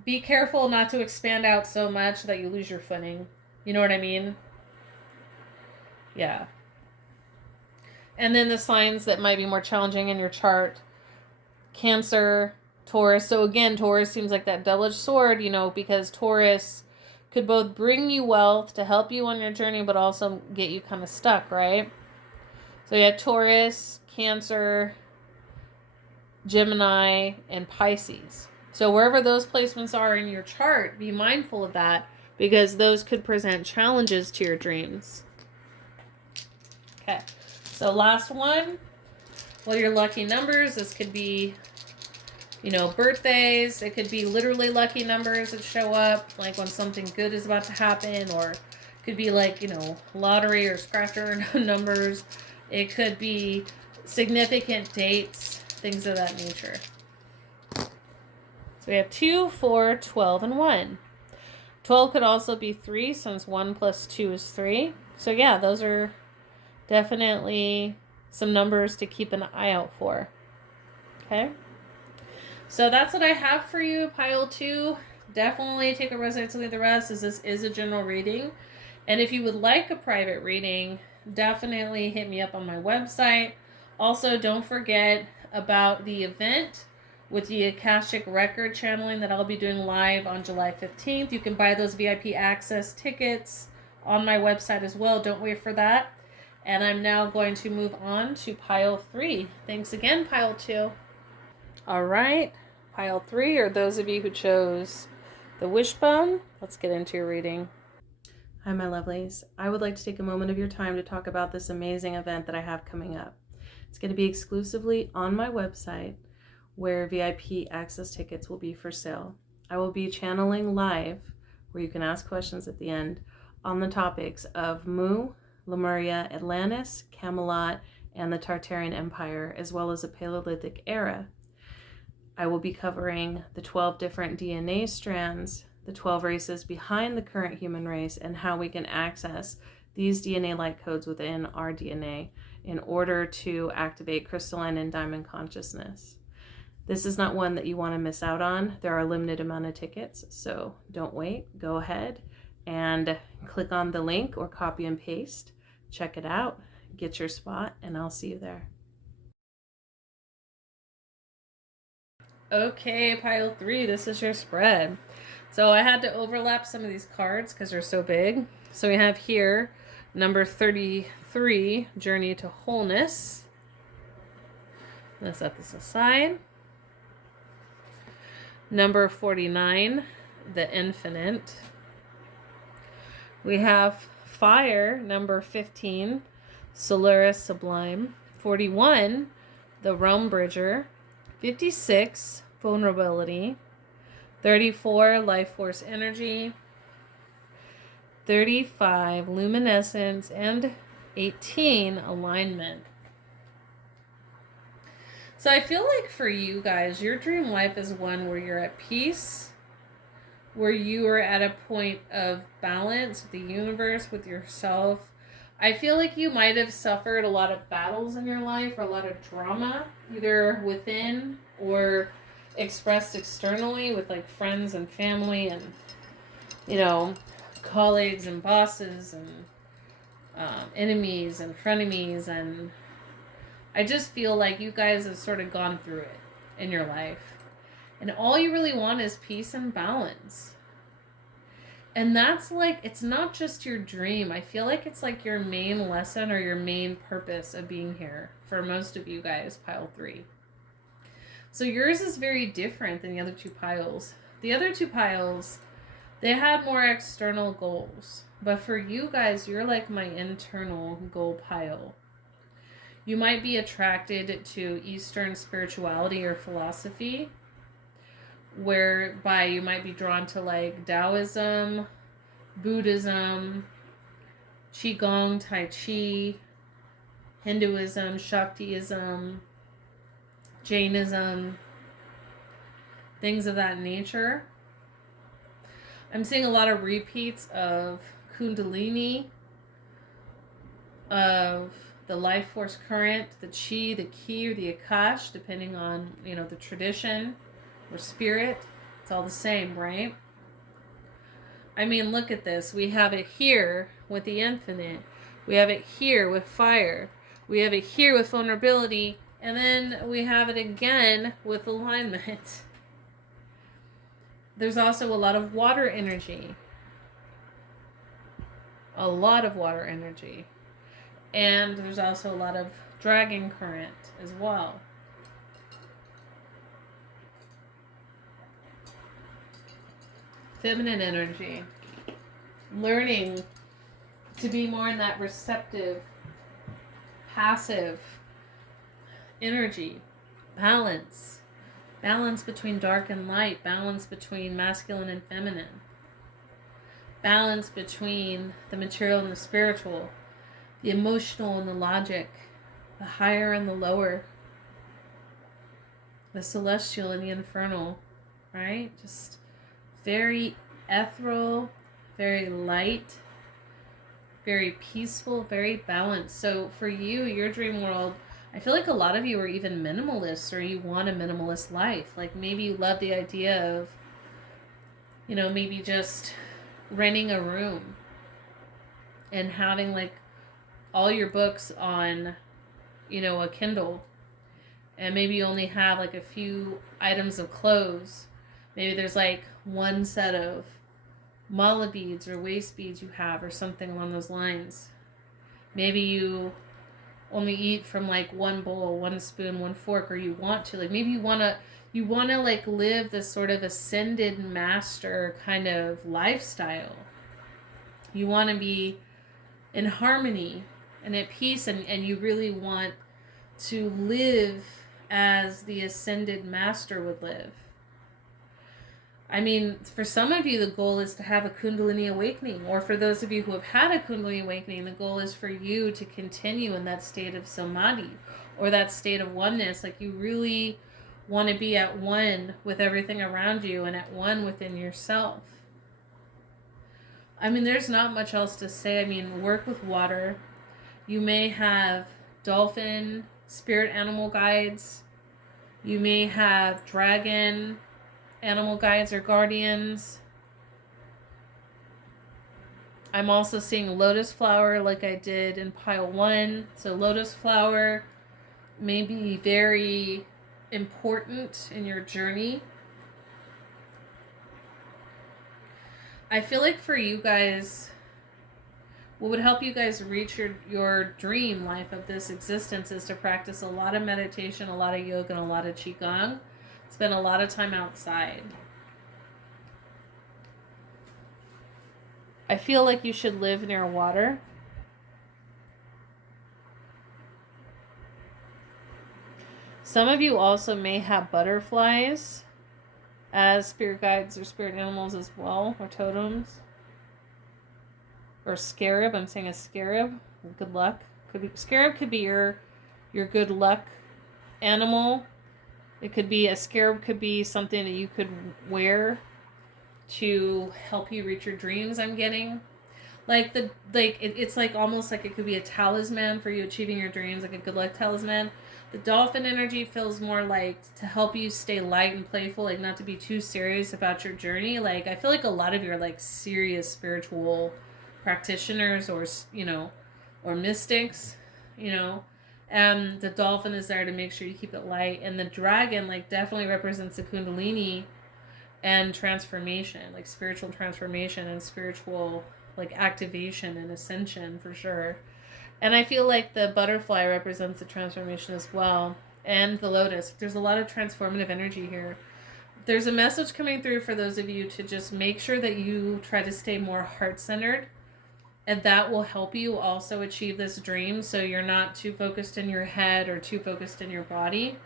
be careful not to expand out so much that you lose your footing. You know what I mean? Yeah. And then the signs that might be more challenging in your chart: Cancer, Taurus. So again, Taurus seems like that double-edged sword, you know, because Taurus could both bring you wealth to help you on your journey, but also get you kind of stuck, right? So you have Taurus, Cancer, Gemini, and Pisces. So wherever those placements are in your chart, be mindful of that, because those could present challenges to your dreams. Okay, so last one. Well, your lucky numbers, this could be, you know, birthdays. It could be literally lucky numbers that show up, like when something good is about to happen, or it could be like, you know, lottery or scratcher numbers. It could be significant dates, things of that nature. So we have 2, 4, 12, and 1. 12 could also be 3, since 1 plus 2 is 3. So yeah, those are definitely some numbers to keep an eye out for. Okay? So that's what I have for you, pile 2. Definitely take a resonance and leave the rest, as this is a general reading. And if you would like a private reading, definitely hit me up on my website. Also, don't forget about the event with the Akashic record channeling that I'll be doing live on July 15th. You can buy those VIP access tickets on my website as well. Don't wait for that. And I'm now going to move on to pile 3. Thanks again, pile 2. All right, pile 3, or those of you who chose the wishbone, let's get into your reading. Hi, my lovelies. I would like to take a moment of your time to talk about this amazing event that I have coming up. It's going to be exclusively on my website, where VIP access tickets will be for sale. I will be channeling live, where you can ask questions at the end, on the topics of Mu, Lemuria, Atlantis, Camelot, and the Tartarian Empire, as well as the Paleolithic era. I will be covering the 12 different DNA strands, the 12 races behind the current human race, and how we can access these DNA light codes within our DNA in order to activate crystalline and diamond consciousness. This is not one that you want to miss out on. There are a limited amount of tickets, so don't wait. Go ahead and click on the link or copy and paste. Check it out, get your spot, and I'll see you there. Okay, pile 3, this is your spread. So I had to overlap some of these cards because they're so big. So we have here number 33, Journey to Wholeness. Let's set this aside. Number 49, The Infinite. We have Fire, number 15, Solaris Sublime. 41, The Realm Bridger. 56, Vulnerability. 34, Life Force Energy. 35, Luminescence. And 18, Alignment. So I feel like for you guys, your dream life is one where you're at peace, where you are at a point of balance with the universe, with yourself. I feel like you might have suffered a lot of battles in your life, or a lot of drama, either within or expressed externally with like friends and family and, you know, colleagues and bosses and enemies and frenemies. And I just feel like you guys have sort of gone through it in your life. And all you really want is peace and balance. And that's like, it's not just your dream. I feel like it's like your main lesson or your main purpose of being here for most of you guys, pile 3. So yours is very different than the other 2 piles. The other 2 piles, they had more external goals. But for you guys, you're like my internal goal pile. You might be attracted to Eastern spirituality or philosophy, whereby you might be drawn to like Taoism, Buddhism, Qigong, Tai Chi, Hinduism, Shaktiism, Jainism, things of that nature. I'm seeing a lot of repeats of Kundalini, of the life force current, the Chi, the Ki, or the Akash, depending on, you know, the tradition or spirit. It's all the same, right? I mean, look at this. We have it here with the infinite. We have it here with fire. We have it here with vulnerability. And then we have it again with alignment. There's also a lot of water energy. A lot of water energy. And there's also a lot of dragon current as well. Feminine energy. Learning to be more in that receptive, passive energy. Balance. Balance between dark and light. Balance between masculine and feminine. Balance between the material and the spiritual. The emotional and the logic. The higher and the lower. The celestial and the infernal. Right? Just very ethereal, very light, very peaceful, very balanced. So for you, your dream world, I feel like a lot of you are even minimalists, or you want a minimalist life. Like maybe you love the idea of, you know, maybe just renting a room and having like all your books on, you know, a Kindle. And maybe you only have like a few items of clothes. Maybe there's like one set of mala beads or waist beads you have, or something along those lines. Maybe you only eat from like one bowl, one spoon, one fork, or you want to. Like maybe you want to like live this sort of ascended master kind of lifestyle. You want to be in harmony and at peace, and you really want to live as the ascended master would live. I mean, for some of you, the goal is to have a Kundalini awakening. Or for those of you who have had a Kundalini awakening, the goal is for you to continue in that state of samadhi, or that state of oneness. Like you really want to be at one with everything around you and at one within yourself. I mean, there's not much else to say. I mean, work with water. You may have dolphin, spirit animal guides. You may have dragon animal guides or guardians. I'm also seeing lotus flower like I did in pile 1. So lotus flower may be very important in your journey. I feel like for you guys, what would help you guys reach your dream life of this existence is to practice a lot of meditation, a lot of yoga, and a lot of qigong. Spend a lot of time outside. I feel like you should live near water. Some of you also may have butterflies as spirit guides or spirit animals as well, or totems. Or scarab. I'm saying a scarab. Good luck. Scarab could be your good luck animal. It could be a scarab, could be something that you could wear to help you reach your dreams. I'm getting it's like almost like it could be a talisman for you achieving your dreams, like a good luck talisman. The dolphin energy feels more like to help you stay light and playful, like not to be too serious about your journey. Like I feel like a lot of you are like serious spiritual practitioners, or you know, or mystics, you know. And the dolphin is there to make sure you keep it light. And the dragon, like, definitely represents the Kundalini and transformation, like spiritual transformation and spiritual, like, activation and ascension for sure. And I feel like the butterfly represents the transformation as well. And the lotus. There's a lot of transformative energy here. There's a message coming through for those of you to just make sure that you try to stay more heart-centered. And that will help you also achieve this dream, so you're not too focused in your head or too focused in your body.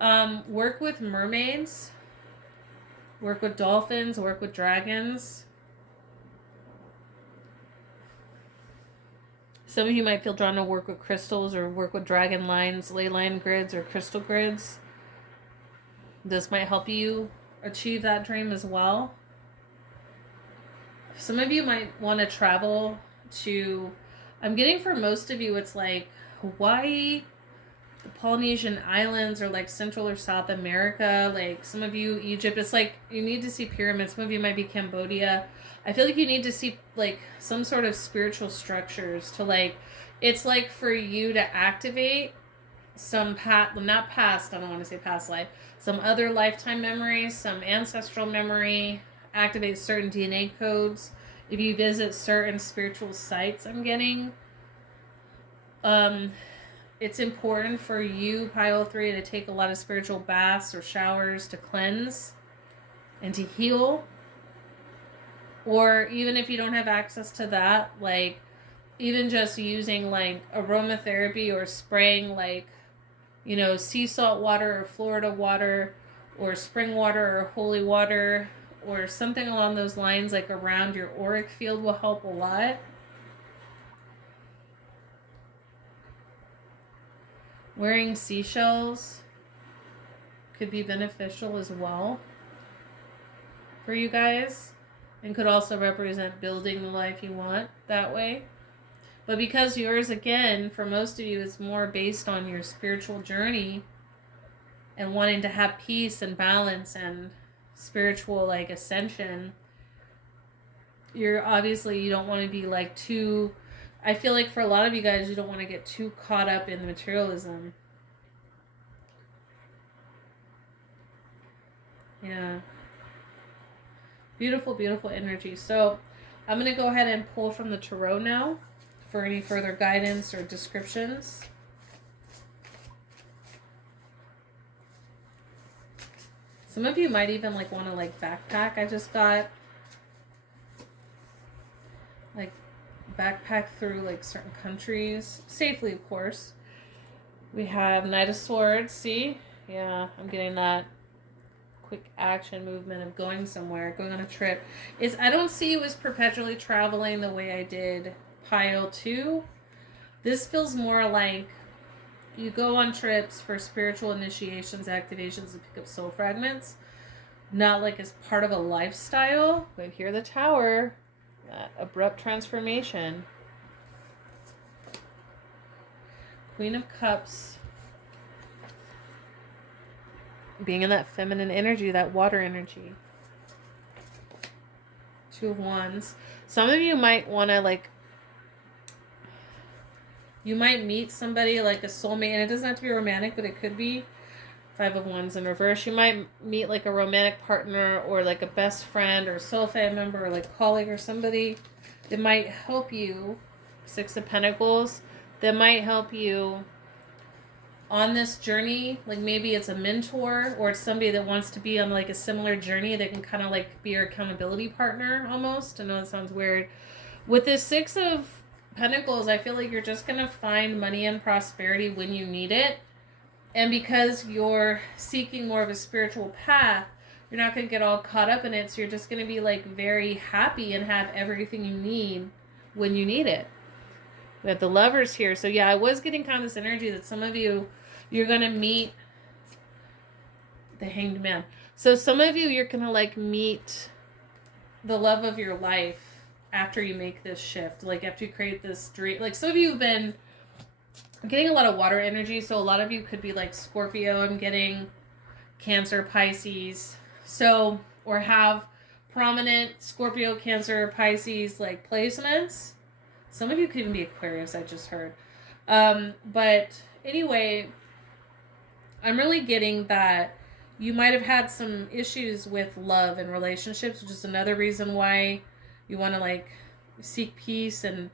Work with mermaids. Work with dolphins. Work with dragons. Some of you might feel drawn to work with crystals, or work with dragon lines, ley line grids, or crystal grids. This might help you achieve that dream as well. Some of you might want to travel to, I'm getting for most of you, it's like Hawaii, the Polynesian Islands, or like Central or South America. Like some of you, Egypt. It's like you need to see pyramids. Some of you might be Cambodia. I feel like you need to see like some sort of spiritual structures to like, it's like for you to activate some I don't want to say past life, some other lifetime memories, some ancestral memory, activate certain DNA codes. If you visit certain spiritual sites, I'm getting, it's important for you, Pile 3, to take a lot of spiritual baths or showers to cleanse and to heal. Or even if you don't have access to that, like even just using like aromatherapy or spraying like, you know, sea salt water or Florida water or spring water or holy water or something along those lines, like around your auric field, will help a lot. Wearing seashells could be beneficial as well for you guys. and could also represent building the life you want that way. But because yours, again, for most of you, is more based on your spiritual journey and wanting to have peace and balance and spiritual like ascension, you're obviously, you don't want to be like too, I feel like for a lot of you guys, you don't want to get too caught up in the materialism. Yeah. Beautiful, beautiful energy. So I'm going to go ahead and pull from the tarot now for any further guidance or descriptions. Some of you might even like want to like backpack. I just got like backpack through like certain countries safely, of course. We have Knight of Swords. See? Yeah, I'm getting that quick action movement of going somewhere, going on a trip. I don't see you as perpetually traveling the way I did Pile 2. This feels more like you go on trips for spiritual initiations, activations, and pick up soul fragments. Not like as part of a lifestyle. But here the Tower. That abrupt transformation. Queen of Cups. Being in that feminine energy, that water energy. Two of Wands. Some of you might want to like, you might meet somebody like a soulmate, and it doesn't have to be romantic, but it could be. Five of Wands in reverse. You might meet like a romantic partner or like a best friend or soul family member or like colleague or somebody that might help you. Six of Pentacles. That might help you on this journey. Like maybe it's a mentor or it's somebody that wants to be on like a similar journey that can kind of like be your accountability partner almost. I know it sounds weird. With this Six of Pentacles, I feel like you're just going to find money and prosperity when you need it. And because you're seeking more of a spiritual path, you're not going to get all caught up in it. So you're just going to be like very happy and have everything you need when you need it. We have the Lovers here. So yeah, I was getting kind of this energy that some of you, you're going to meet the Hanged Man. So some of you, you're going to like meet the love of your life after you make this shift. Like after you create this dream. Like some of you have been getting a lot of water energy. So a lot of you could be like Scorpio. I'm getting Cancer, Pisces. So, or have prominent Scorpio, Cancer, Pisces like placements. Some of you could even be Aquarius, I just heard. But anyway, I'm really getting that you might have had some issues with love and relationships, which is another reason why you want to like seek peace and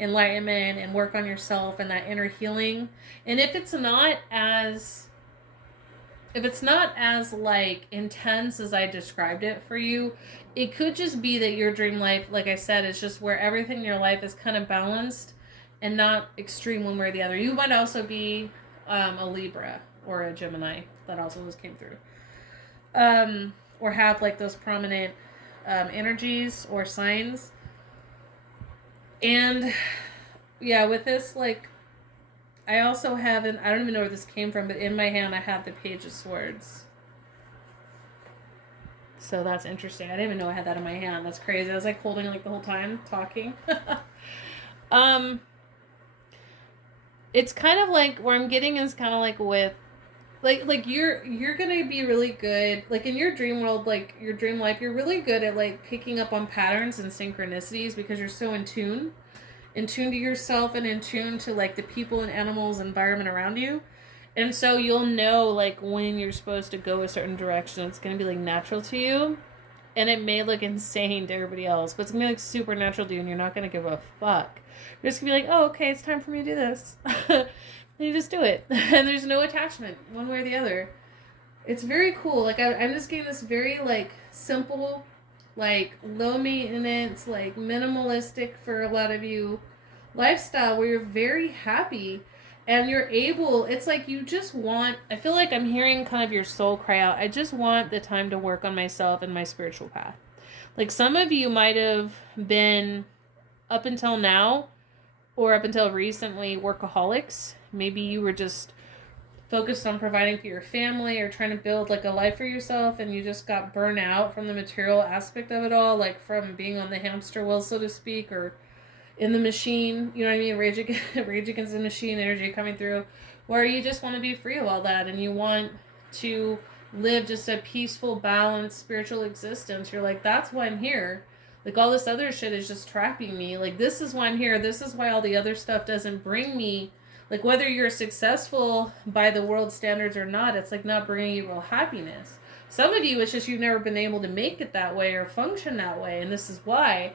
enlightenment and work on yourself and that inner healing. And if it's not as like intense as I described it for you, it could just be that your dream life, like I said, is just where everything in your life is kind of balanced and not extreme one way or the other. You might also be a Libra or a Gemini. That also just came through. Or have like those prominent energies or signs. And yeah, with this, like, I also have, I don't even know where this came from, but in my hand I have the Page of Swords. So that's interesting. I didn't even know I had that in my hand. That's crazy. I was like holding it like the whole time talking. It's kind of like where I'm getting is kind of like with like you're gonna be really good like in your dream world, like your dream life, you're really good at like picking up on patterns and synchronicities because you're so in tune to yourself and in tune to like the people and animals environment around you. And so you'll know like when you're supposed to go a certain direction. It's going to be like natural to you, and it may look insane to everybody else, but it's going to be like super natural to you, and you're not going to give a fuck. You're just going to be like, oh, okay, it's time for me to do this. And you just do it. And there's no attachment one way or the other. It's very cool. Like I'm just getting this very like simple, like low maintenance, like minimalistic for a lot of you lifestyle where you're very happy and you're able, it's like you just want, I feel like I'm hearing kind of your soul cry out, I just want the time to work on myself and my spiritual path. Like some of you might have been up until now or up until recently workaholics. Maybe you were just focused on providing for your family or trying to build like a life for yourself, and you just got burnt out from the material aspect of it all, like from being on the hamster wheel, so to speak, or in the machine, you know what I mean? Rage against the machine energy coming through, where you just want to be free of all that and you want to live just a peaceful, balanced, spiritual existence. You're like, that's why I'm here. Like, all this other shit is just trapping me. Like, this is why I'm here. This is why all the other stuff doesn't bring me, like, whether you're successful by the world standards or not, it's like not bringing you real happiness. Some of you, it's just you've never been able to make it that way or function that way, and this is why.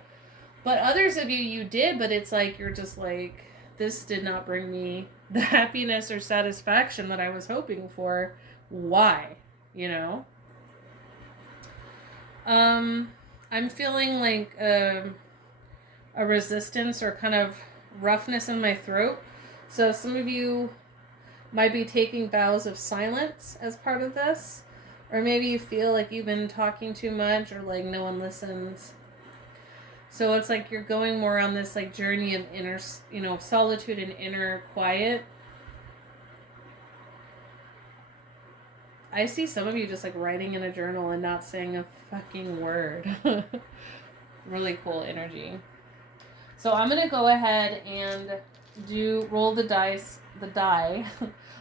But others of you, you did, but it's like you're just like, this did not bring me the happiness or satisfaction that I was hoping for. Why? You know? I'm feeling like a resistance or kind of roughness in my throat. So some of you might be taking vows of silence as part of this. Or maybe you feel like you've been talking too much or like no one listens. So it's like you're going more on this like journey of inner, you know, solitude and inner quiet. I see some of you just like writing in a journal and not saying a fucking word. Really cool energy. So I'm going to go ahead and roll the die,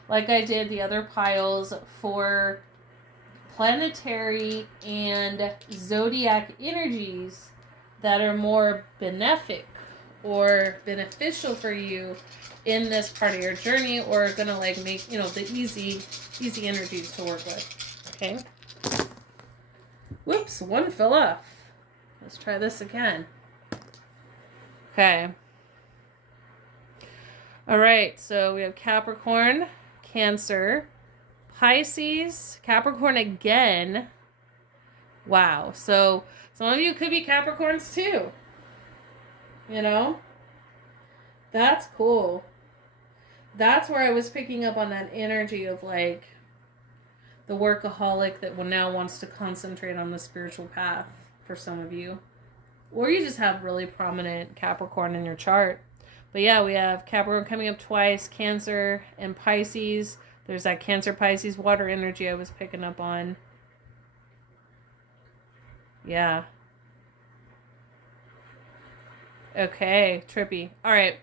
like I did the other piles for planetary and zodiac energies that are more benefic or beneficial for you in this part of your journey, or gonna like make, you know, the easy energies to work with. Okay. Whoops, one fell off. Let's try this again. Okay. All right, so we have Capricorn, Cancer, Pisces, Capricorn again. Wow. So some of you could be Capricorns too. You know? That's cool. That's where I was picking up on that energy of like the workaholic that now wants to concentrate on the spiritual path for some of you. Or you just have really prominent Capricorn in your chart. But yeah, we have Capricorn coming up twice, Cancer and Pisces. There's that Cancer Pisces water energy I was picking up on. Yeah. Okay, trippy. All right.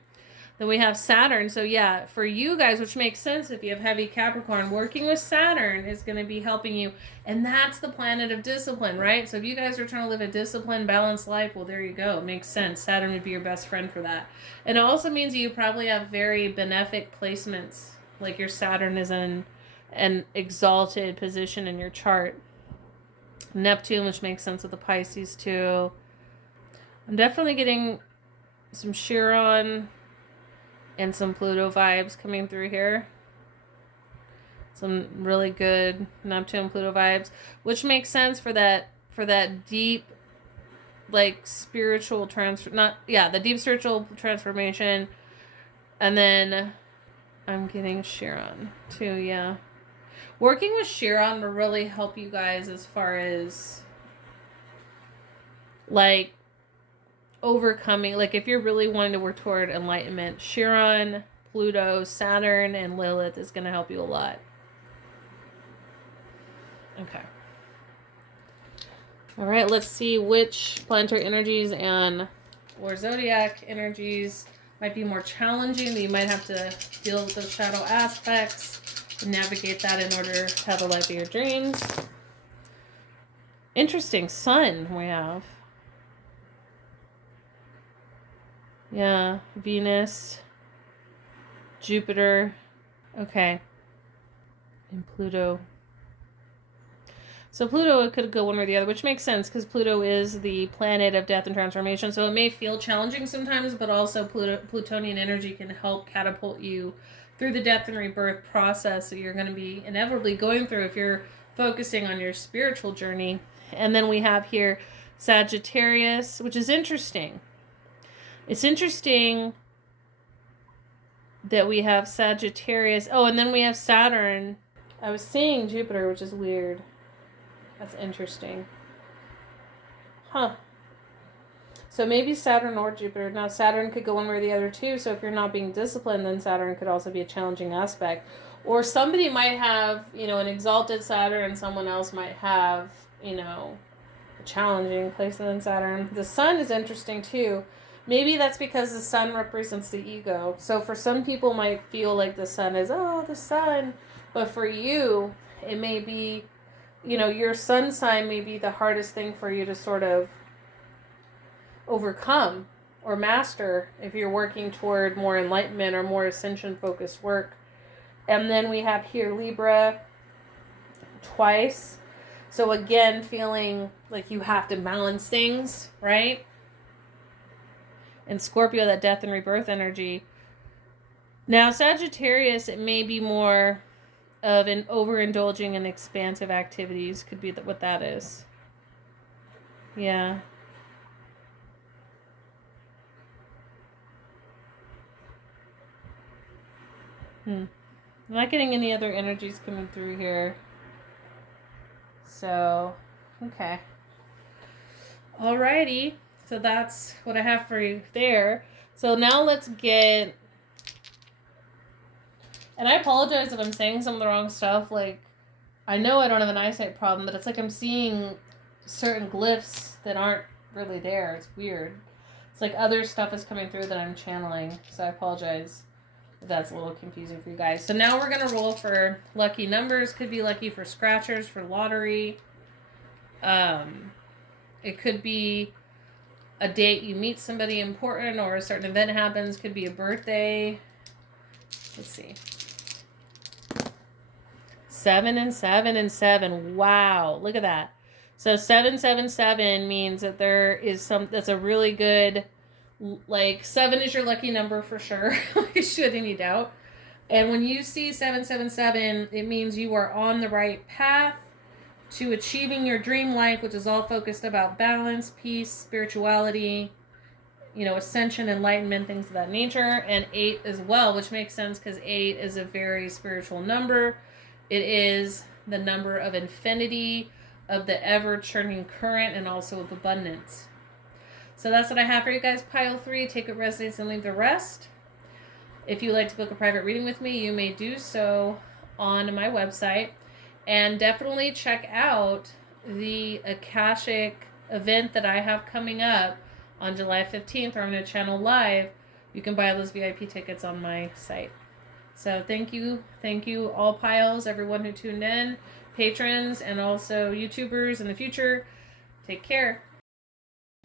Then we have Saturn. So yeah, for you guys, which makes sense if you have heavy Capricorn, working with Saturn is going to be helping you. And that's the planet of discipline, right? So if you guys are trying to live a disciplined, balanced life, well, there you go. It makes sense. Saturn would be your best friend for that. And it also means you probably have very benefic placements. Like your Saturn is in an exalted position in your chart. Neptune, which makes sense with the Pisces too. I'm definitely getting some Chiron and some Pluto vibes coming through here. Some really good Neptune Pluto vibes, which makes sense for that deep, like spiritual the deep spiritual transformation. And then I'm getting Chiron too, yeah. Working with Chiron will really help you guys as far as like overcoming, like if you're really wanting to work toward enlightenment, Chiron, Pluto, Saturn, and Lilith is going to help you a lot. Okay. All right, let's see which planetary energies or zodiac energies might be more challenging. You might have to deal with those shadow aspects and navigate that in order to have a life of your dreams. Interesting. Sun we have. Yeah, Venus, Jupiter, okay, and Pluto. So Pluto could go one or the other, which makes sense because Pluto is the planet of death and transformation. So it may feel challenging sometimes, but also Plutonian energy can help catapult you through the death and rebirth process that you're going to be inevitably going through if you're focusing on your spiritual journey. And then we have here Sagittarius, which is interesting. It's interesting that we have Sagittarius. Oh, and then we have Saturn. I was seeing Jupiter, which is weird. That's interesting. Huh. So maybe Saturn or Jupiter. Now, Saturn could go one way or the other too. So if you're not being disciplined, then Saturn could also be a challenging aspect. Or somebody might have, an exalted Saturn, and someone else might have, a challenging placement in Saturn. The sun is interesting too. Maybe that's because the sun represents the ego. So for some people might feel like the sun is, oh, the sun. But for you, it may be, your sun sign may be the hardest thing for you to sort of overcome or master if you're working toward more enlightenment or more ascension focused work. And then we have here Libra twice. So again, feeling like you have to balance things, right? And Scorpio, that death and rebirth energy. Now, Sagittarius, it may be more of an overindulging in expansive activities. Could be what that is. Yeah. I'm not getting any other energies coming through here. So, okay. Alrighty. So that's what I have for you there. So now let's get... And I apologize if I'm saying some of the wrong stuff. Like, I know I don't have an eyesight problem, but it's like I'm seeing certain glyphs that aren't really there. It's weird. It's like other stuff is coming through that I'm channeling. So I apologize if that's a little confusing for you guys. So now we're going to roll for lucky numbers. Could be lucky for scratchers, for lottery. It could be a date you meet somebody important or a certain event happens. Could be a birthday. Let's see. 7 and 7 and 7. Wow. Look at that. So 777 means that there is that's a really good, like 7 is your lucky number for sure. Should any doubt. And when you see 777, it means you are on the right path to achieving your dream life, which is all focused about balance, peace, spirituality, ascension, enlightenment, things of that nature. And 8 as well, which makes sense because 8 is a very spiritual number. It is the number of infinity, of the ever-churning current, and also of abundance. So that's what I have for you guys. Pile 3, take what resonates and leave the rest. If you'd like to book a private reading with me, you may do so on my website. And definitely check out the Akashic event that I have coming up on July 15th, where I'm going to channel live. You can buy those VIP tickets on my site. So thank you all piles, everyone who tuned in, patrons, and also YouTubers in the future. Take care.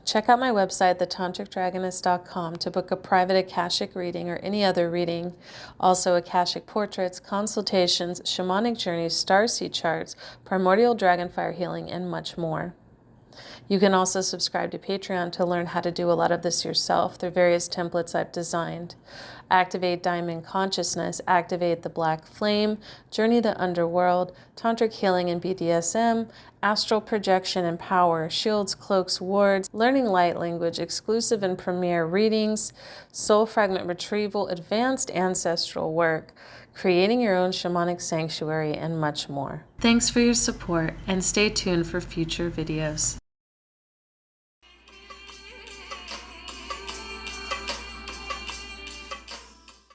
Check out my website, thetantricdragoness.com, to book a private Akashic reading or any other reading. Also Akashic portraits, consultations, shamanic journeys, starseed charts, primordial dragon fire healing, and much more. You can also subscribe to Patreon to learn how to do a lot of this yourself through various templates I've designed. Activate Diamond Consciousness, Activate the Black Flame, Journey the Underworld, Tantric Healing and BDSM, Astral Projection and Power, Shields, Cloaks, Wards, Learning Light Language, Exclusive and Premier Readings, Soul Fragment Retrieval, Advanced Ancestral Work, Creating Your Own Shamanic Sanctuary, and much more. Thanks for your support, and stay tuned for future videos.